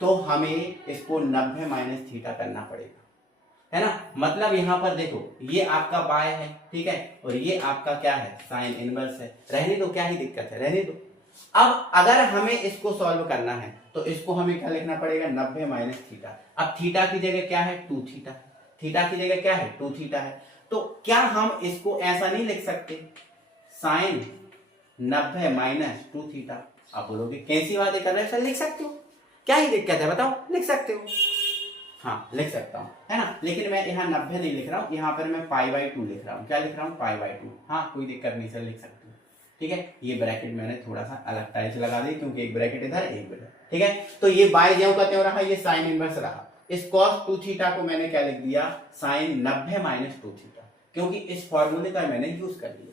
तो हमें इसको 90 माइनस थीटा करना पड़ेगा, है ना। मतलब यहाँ पर देखो ये आपका बाय है, ठीक है, और ये आपका क्या है, साइन इनवर्स है। रहने दो, क्या ही दिक्कत है, रहने दो। अब अगर हमें इसको सॉल्व करना है तो इसको हमें क्या लिखना पड़ेगा, 90 माइनस थीटा। अब थीटा की जगह क्या है, 2 थीटा, थीटा की जगह क्या है, 2 थीटा है। तो क्या हम इसको ऐसा नहीं लिख सकते, साइन 90 माइनस 2 थीटा। आप बोलोगे कैसी बातें कर रहे हो सर, लिख सकते हो, क्या ही दिक्कत है बताओ, लिख सकते हो। हाँ लिख सकता हूँ, है ना, लेकिन मैं यहाँ 90 नहीं लिख रहा हूँ, यहाँ पर मैं पाई बाई 2 लिख रहा हूँ। क्या लिख रहा हूँ, पाई बाई 2। हाँ कोई दिक्कत नहीं सर, लिख सकते हो, ठीक है। ये ब्रैकेट मैंने थोड़ा सा अलग टाइप से लगा दी, क्योंकि एक ब्रैकेट इधर एक इधर, ठीक है। तो ये बाय ज्यों का त्यों रहा, ये साइन इनवर्स रहा। इस cos 2 थीटा को मैंने क्या लिख दिया, साइन 90 माइनस 2 थीटा, क्योंकि इस फॉर्मूले का मैंने यूज कर लिया।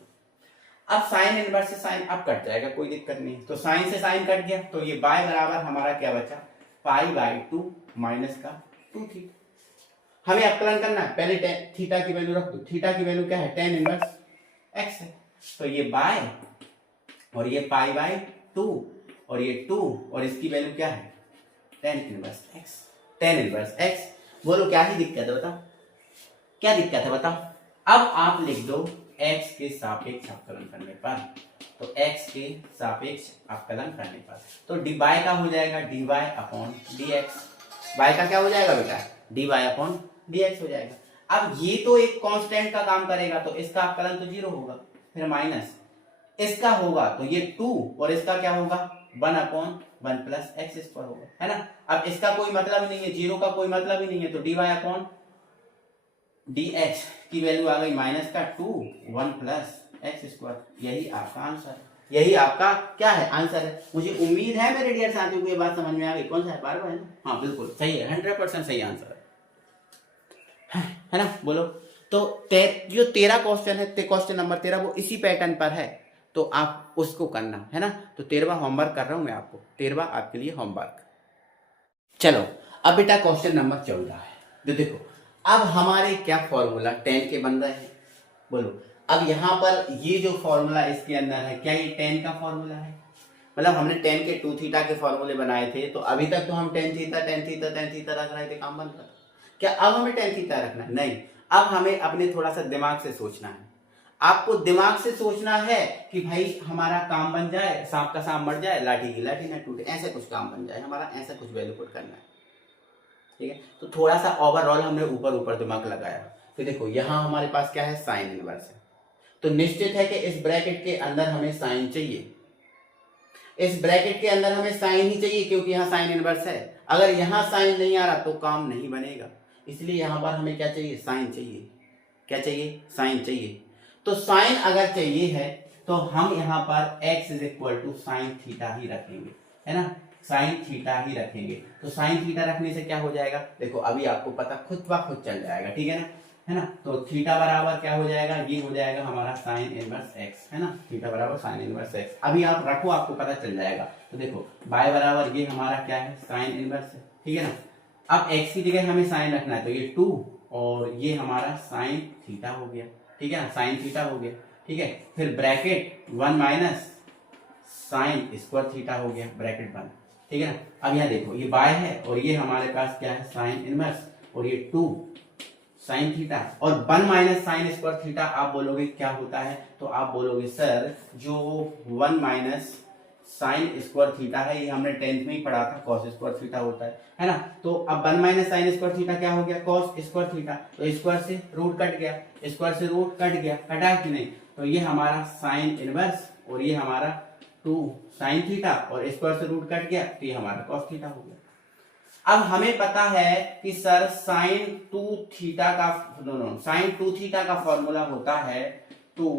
अब साइन इनवर्स से साइन अब कट जाएगा, कोई दिक्कत नहीं। तो साइन से साइन कट गया, तो ये बाय बराबर हमारा क्या बचा, पाई बाई 2 माइनस का 2 थीटा। हमें अपकलन करना है, पहले थीटा की वैल्यू रख दो। थीटा की वैल्यू क्या है, टेन इनवर्स एक्स है। तो ये बाय और ये पाई बाई 2 और ये 2 और इसकी वैल्यू क्या है, tan inverse x, tan inverse x. बोलो क्या ही दिक्कत है बताओ, क्या दिक्कत है बताओ। अब आप लिख दो x के सापेक्ष अवकलन करने पर, तो x के सापेक्ष अवकलन करने पर तो dy का हो जाएगा dy अपॉन dx। y का क्या हो जाएगा बेटा, dy अपॉन dx हो जाएगा। अब ये तो एक कांस्टेंट का काम करेगा तो इसका अवकलन तो 0 होगा, फिर माइनस इसका होगा तो ये 2 और इसका क्या होगा 1 अपॉन 1 प्लस एक्स स्क्वायर होगा, है ना। अब इसका कोई मतलब नहीं है, 0 का कोई मतलब ही नहीं है, तो dy अपॉन dx की वैल्यू आ गई माइनस का 2 1 प्लस एक्स स्क्वायर। यही आपका आंसर है, यही आपका क्या है आंसर है। मुझे उम्मीद है मेरे डियर साथियों को ये बात समझ में आ गई। कौन सा है 12 है ना? हाँ बिल्कुल सही है, 100% सही आंसर है ना। बोलो तो जो 13 क्वेश्चन है, क्वेश्चन नंबर 13 वो इसी पैटर्न पर है, तो आप उसको करना है ना। तो 13वां होमवर्क कर रहा हूं मैं आपको, 13वां आपके लिए होमवर्क। चलो अब बेटा क्वेश्चन नंबर 14 है। तो देखो अब हमारे क्या फॉर्मूला 10 के बन रहे हैं, बोलो। अब यहाँ पर ये जो फॉर्मूला इसके अंदर है, क्या ये 10 का फॉर्मूला है? मतलब हमने 10 के 2 थीटा के फॉर्मूले बनाए थे, तो अभी तक तो हम टेन थीटा रख रहे थे, काम बन रहा था। क्या अब हमें टेन थीटा रखना है? नहीं, अब हमें अपने थोड़ा सा दिमाग से सोचना है। आपको दिमाग से सोचना है कि भाई हमारा काम बन जाए, सांप का सांप मर जाए, लाठी की लाठी ना टूटे, ऐसे कुछ काम बन जाए हमारा, ऐसा कुछ वैल्यू पुट करना है, ठीक है। तो थोड़ा सा ओवरऑल हमने ऊपर ऊपर दिमाग लगाया। तो देखो यहाँ हमारे पास क्या है, साइन इनवर्स है, तो निश्चित है कि इस ब्रैकेट के अंदर हमें साइन चाहिए, इस ब्रैकेट के अंदर हमें साइन ही चाहिए, क्योंकि यहाँ साइन इनवर्स है। अगर यहाँ साइन नहीं आ रहा तो काम नहीं बनेगा, इसलिए यहाँ पर हमें क्या चाहिए, साइन चाहिए। क्या चाहिए, साइन चाहिए। तो साइन अगर चाहिए है तो हम यहाँ पर x is equal to sine theta ही रखेंगे, है ना, साइन थीटा ही रखेंगे। तो साइन थीटा रखने से क्या हो जाएगा, देखो अभी आपको पता खुद ब खुद चल जाएगा, ठीक है ना, है ना। तो थीटा बराबर क्या हो जाएगा, ये हो जाएगा हमारा साइन इनवर्स x, है ना, थीटा बराबर साइन इनवर्स x। अभी आप रखो, आपको पता चल जाएगा। तो देखो y बराबर ये हमारा क्या है, साइन इनवर्स है, ठीक है ना। अब x की जगह हमें साइन रखना है, तो ये 2 और ये हमारा साइन थीटा हो गया, ठीक है ना, साइन थीटा हो गया, ठीक है। फिर bracket 1 minus sine square theta हो गया, ब्रैकेट बंद, ठीक है ना। अब यहाँ देखो ये y है और ये हमारे पास क्या है, साइन इनवर्स, और ये 2 साइन थीटा, और 1 माइनस साइन स्क्वायर थीटा आप बोलोगे क्या होता है, तो आप बोलोगे सर जो 1 माइनस साइन स्क्वायर थीटा है, ये हमने 10th में ही पढ़ा था, कॉस स्क्वायर थीटा होता है ना। तो अब 1 माइनस साइन स्क्वायर थीटा क्या हो गया, कॉस स्क्वायर थीटा, तो स्क्वायर से रूट कट गया, स्क्वायर से रूट कट गया, कटा कि नहीं, तो ये हमारा साइन इनवर्स और ये हमारा 2 साइन थीटा, और स्क्वायर से रूट कट गया तो ये हमारा कॉस थीटा हो गया। अब हमें पता है कि सर साइन 2 थीटा का साइन 2 थीटा का फॉर्मूला होता है 2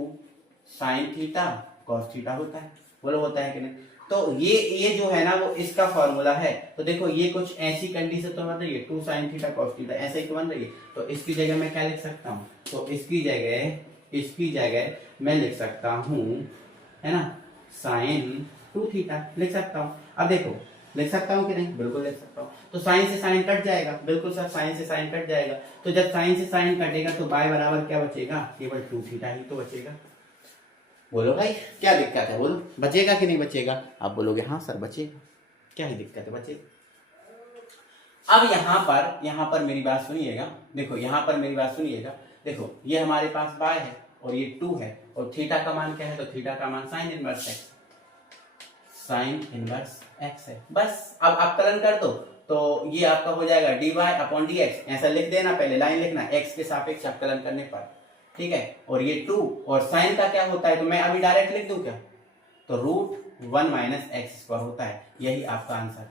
साइन थीटा कॉस थीटा होता है, बोलो होता है कि नहीं। तो ये जो है ना वो इसका फॉर्मूला है। तो देखो ये कुछ ऐसी कंडीशन तो बन रही है, 2 साइन थीटा कॉस थीटा ऐसे ही तो बन रही है। तो इसकी जगह मैं क्या लिख सकता हूँ, तो इसकी जगह मैं लिख सकता हूँ, है ना, साइन 2 थीटा लिख सकता हूँ। अब देखो लिख सकता हूँ कि नहीं, बिल्कुल लिख सकता हूँ। तो साइन से साइन कट जाएगा, बिल्कुल सर साइन से साइन कट जाएगा। तो जब साइन से साइन कटेगा तो y बराबर क्या बचेगा, केवल 2 थीटा ही तो बचेगा। बोलो भाई क्या दिक्कत है, बोलो बचेगा कि नहीं बचेगा, आप बोलोगे हाँ सर बचेगा, क्या ही दिक्कत है, बचेगा। अब यहाँ पर मेरी बात सुनिएगा, देखो यहाँ पर मेरी बात सुनिएगा, देखो ये हमारे पास y है और ये 2 है, और थीटा का मान क्या है, तो थीटा का मान sine inverse x, sine inverse x है। बस अब अवकलन कर दो तो ये आपका हो जाएगा dy अपॉन dx, ऐसा लिख देना, पहले लाइन लिखना x के सापेक्ष अवकलन करने पर, ठीक है। और ये 2 और साइन का क्या होता है, तो मैं अभी डायरेक्ट लिख दूं क्या, तो रूट 1 माइनस एक्स स्क्वायर होता है। यही आपका आंसर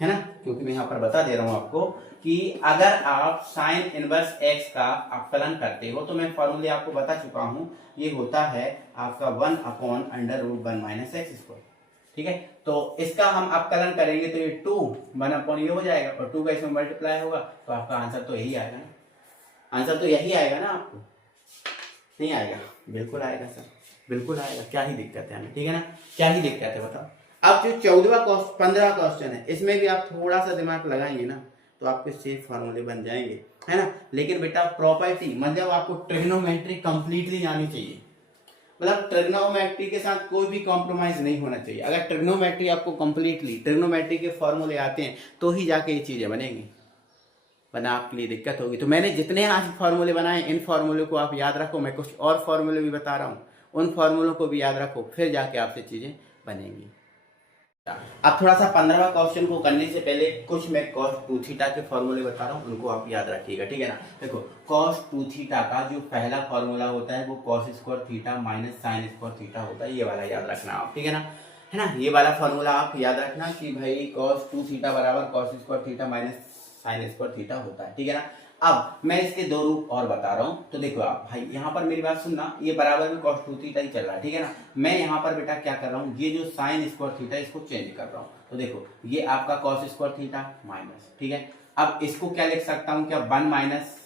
है ना, क्योंकि मैं यहाँ पर बता दे रहा हूं आपको कि अगर आप साइन इनवर्स x का अवकलन करते हो, तो मैं फॉर्मूले आपको बता चुका हूं, ये होता है आपका 1 upon under root 1 minus x square, ठीक है। तो इसका हम अवकलन करेंगे तो ये 2 1 अपॉन ये हो जाएगा, और 2 का इसमें मल्टीप्लाई होगा, तो आपका आंसर तो यही आएगा ना, आंसर तो यही आएगा ना, आपको नहीं आएगा, बिल्कुल आएगा सर, बिल्कुल आएगा, क्या ही दिक्कत है हमें, ठीक है ना, क्या ही दिक्कत है बताओ। अब जो 15वां क्वेश्चन है, इसमें भी आप थोड़ा सा दिमाग लगाएंगे ना तो आपके सेफ फॉर्मूले बन जाएंगे, है ना। लेकिन बेटा प्रॉपर्टी मतलब आपको ट्रिग्नोमेट्री कंप्लीटली आनी चाहिए, मतलब ट्रिग्नोमेट्री के साथ कोई भी कॉम्प्रोमाइज नहीं होना चाहिए। अगर ट्रिग्नोमेट्री आपको कंप्लीटली ट्रिग्नोमेट्री के फॉर्मूले आते हैं तो ही जाके ये चीजें बनेंगी, वरना आपके लिए दिक्कत होगी। तो मैंने जितने आज फॉर्मूले बनाए, इन फॉर्मूले को आप याद रखो, मैं कुछ और फॉर्मूले भी बता रहा हूँ, उन फॉर्मूलों को भी याद रखो, फिर जाके आपसे चीजें बनेंगी। अब थोड़ा सा 15वां क्वेश्चन को करने से पहले कुछ मैं cos 2 थीटा के फॉर्मूले बता रहा हूँ, उनको आप याद रखिएगा, ठीक है ना। देखो cos 2 थीटा का जो पहला फॉर्मूला होता है वो cos square theta minus sine square theta होता है, ये वाला याद रखना आप, ठीक है ना, है ना। ये वाला फॉर्मूला आप याद रखना कि भाई cos 2 थीटा बराबर cos square theta minus sine square theta होता है, ठीक है ना। अब मैं इसके दो रूप और बता रहा हूँ, तो देखो आप भाई यहाँ पर मेरी बात सुनना, ये बराबर में cos 2 थीटा ही चल रहा है, ठीक है ना। मैं यहाँ पर बेटा क्या कर रहा हूँ, ये जो साइन स्क्वायर थीटा इसको चेंज कर रहा हूँ, तो देखो ये आपका cos स्क्वायर थीटा माइनस, ठीक है। अब इसको क्या लिख सकता हूँ, क्या 1 माइनस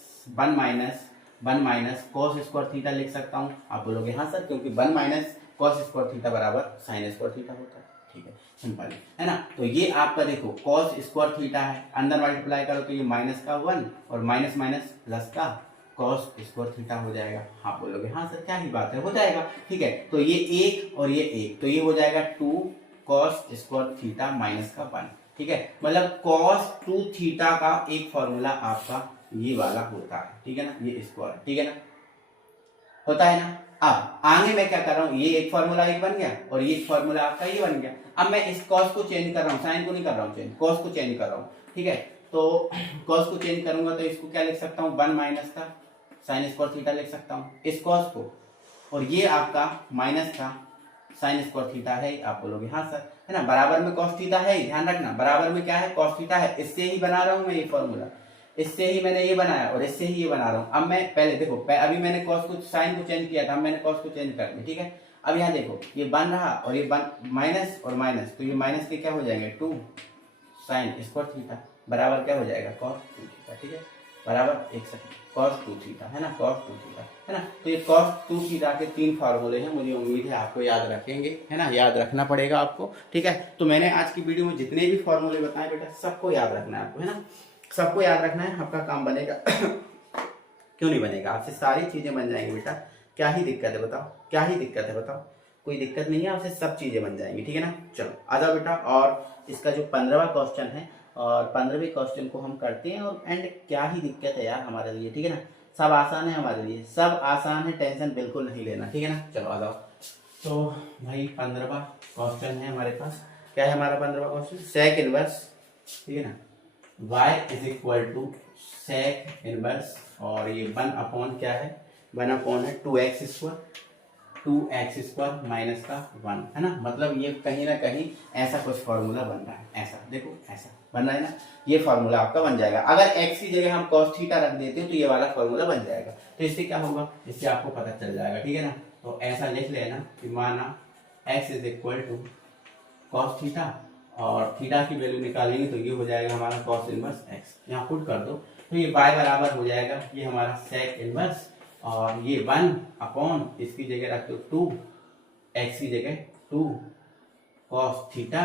cos स्क्वायर थीटा लिख सकता हूँ। आप बोलोगे हाँ सर, क्योंकि 1 माइनस cos स्क्वायर थीटा बराबर साइन स्क्वायर थीटा होता है, ठीक है, सिंपल है ना। तो ये आपका देखो cos स्क्वायर थीटा है, अंदर मल्टीप्लाई करो तो ये माइनस का 1 और माइनस माइनस प्लस का cos स्क्वायर थीटा हो जाएगा। हाँ बोलोगे हाँ सर क्या ही बात है, हो जाएगा, ठीक है। तो ये 1 और ये 1, तो ये हो जाएगा 2 cos स्क्वायर थीटा माइनस का 1, ठीक है। मतलब cos 2 थीटा का एक फॉर्मूला आपका ये वाला होता है, ठीक है ना, ये स्क्वायर, ठीक है ना, होता है ना। अब आगे मैं क्या कर रहा हूँ, ये एक फॉर्मूला एक बन गया और ये एक फॉर्मूला आपका ये बन गया। अब मैं इस cos को चेंज कर रहा हूँ, साइन को नहीं कर रहा हूँ चेंज, cos को चेंज कर रहा हूँ, ठीक है। तो cos को चेंज करूंगा तो इसको क्या लिख सकता हूँ, 1 माइनस का साइन स्क्वायर थीटा लिख सकता हूँ इस cos को, और ये आपका माइनस का साइन स्क्वायर थीटा है। आप बोलोगे हाँ सर, है ना, बराबर में cos थीटा है, ध्यान रखना बराबर में क्या है, cos थीटा है। इससे ही बना रहा हूँ मैं ये फॉर्मूला, इससे ही मैंने ये बनाया और इससे ही ये बना रहा हूँ। अब मैं पहले देखो अभी मैंने cos को साइन को चेंज किया था, अब मैंने cos को चेंज कर दिया, ठीक है। अब यहाँ देखो ये बन रहा और ये माइनस और माइनस, तो ये माइनस के क्या हो जाएंगे 2 साइन स्क्वायर थीटा बराबर क्या हो जाएगा cos 2 थीटा, ठीक है, बराबर एक सेकंड cos 2 थीटा, है ना, cos 2 थीटा, है ना। तो ये cos 2 थीटा के 3 फार्मूले हैं, मुझे उम्मीद है आपको याद रखेंगे, है ना, याद रखना पड़ेगा आपको, ठीक है। तो मैंने आज की वीडियो में जितने भी फार्मूले बताए बेटा सबको याद रखना है आपको, है ना, सबको याद रखना है, आपका काम बनेगा। क्यों नहीं बनेगा, आपसे सारी चीजें बन जाएंगी बेटा, क्या ही दिक्कत है बताओ, क्या ही दिक्कत है बताओ, कोई दिक्कत नहीं है, आपसे सब चीजें बन जाएंगी, ठीक है ना। चलो आ जाओ बेटा, और इसका जो 15वां क्वेश्चन है और 15वें क्वेश्चन को हम करते हैं, और एंड क्या ही दिक्कत है यार हमारे लिए, ठीक है ना, सब आसान है हमारे लिए, सब आसान है, टेंशन बिल्कुल नहीं लेना, ठीक है ना। चलो आ जाओ, तो भाई 15वां क्वेश्चन है हमारे पास, क्या है हमारा 15वां क्वेश्चन, सेक इनवर्स, ठीक है ना, y is equal to sec inverse, और ये 1 अपॉन क्या है, 1 अपॉन है 2x स्क्वायर माइनस का 1, है ना। मतलब ये कहीं ना कहीं ऐसा कुछ फॉर्मूला बन रहा है, ऐसा देखो ऐसा बन रहा है ना, ये फॉर्मूला आपका बन जाएगा। अगर x की जगह हम cos थीटा रख देते हैं तो ये वाला फॉर्मूला बन जाएगा। तो इससे क्या होगा, इससे आपको पता चल जाएगा, ठीक है ना। तो ऐसा लिख लेना कि माना x is equal to cos theta, और थीटा की वैल्यू निकालेंगे तो ये हो जाएगा हमारा cos इनवर्स x, यहाँ पुट कर दो तो ये y बराबर हो जाएगा ये हमारा sec इनवर्स, और ये 1 अपॉन इसकी जगह रख दो 2, x की जगह 2 cos थीटा,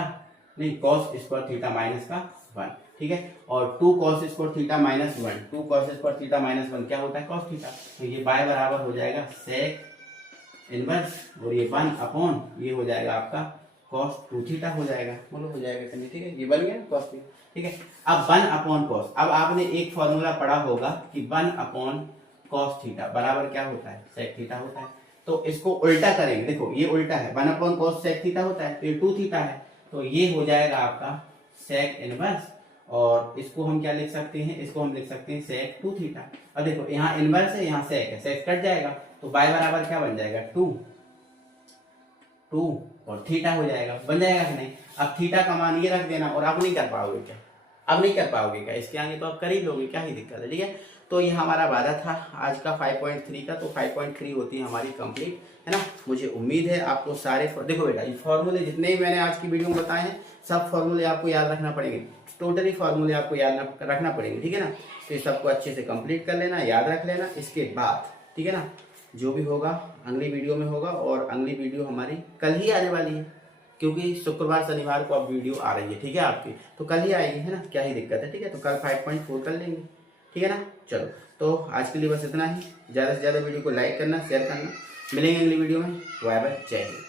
नहीं cos स्क्वायर थीटा माइनस का 1, ठीक है, और 2 cos square theta minus 1, 2 cos square theta minus 1 क्या होता है cos थीटा, तो ये y बराबर हो जाएगा sec इनवर्स, और ये 1 अपॉन ये हो जाएगा आपका cos 2 थीटा हो जाएगा, बोलो हो जाएगा कि नहीं, ठीक है, ये बन गया cos थीटा, ठीक है। अब 1 अपॉन cos, अब आपने एक फॉर्मूला पढ़ा होगा कि 1 अपॉन cos थीटा बराबर क्या होता है, sec थीटा होता है। तो इसको उल्टा करेंगे, देखो ये उल्टा है, 1 अपॉन cos sec थीटा होता है, तो ये 2 थीटा है, तो ये हो जाएगा आपका sec इनवर्स, और इसको हम क्या लिख सकते हैं, इसको हम लिख सकते हैं sec 2 थीटा। अब देखो यहाँ इनवर्स है, यहाँ sec है, sec कट जाएगा तो y बराबर क्या बन जाएगा 2 और थीटा हो जाएगा, बन जाएगा कि नहीं। अब थीटा का मान ये रख देना, और आप नहीं कर पाओगे क्या, अब नहीं कर पाओगे क्या, इसके आगे तो आप कर ही लोगे, क्या ही दिक्कत है, ठीक है। तो ये हमारा वादा था आज का 5.3 का, तो 5.3 होती है हमारी कंप्लीट, है ना। मुझे उम्मीद है आपको सारे देखो बेटा ये फॉर्मूले जितने भी मैंने आज की वीडियो में बताए हैं सब फॉर्मूले आपको याद रखना पड़ेंगे, टोटली फॉर्मूले आपको याद रखना पड़ेंगे, ठीक है ना। तो ये सबको अच्छे से कंप्लीट कर लेना, याद रख लेना, इसके बाद ठीक है ना जो भी होगा अगली वीडियो में होगा, और अगली वीडियो हमारी कल ही आने वाली है, क्योंकि शुक्रवार शनिवार को अब वीडियो आ रही है, ठीक है आपकी, तो कल ही आएगी, है ना, क्या ही दिक्कत है, ठीक है। तो कल 5.4 कर लेंगे, ठीक है ना। चलो तो आज के लिए बस इतना ही, ज़्यादा से ज़्यादा वीडियो को लाइक करना, शेयर करना, मिलेंगे अगली वीडियो में, बाय बाय, जय हिंद।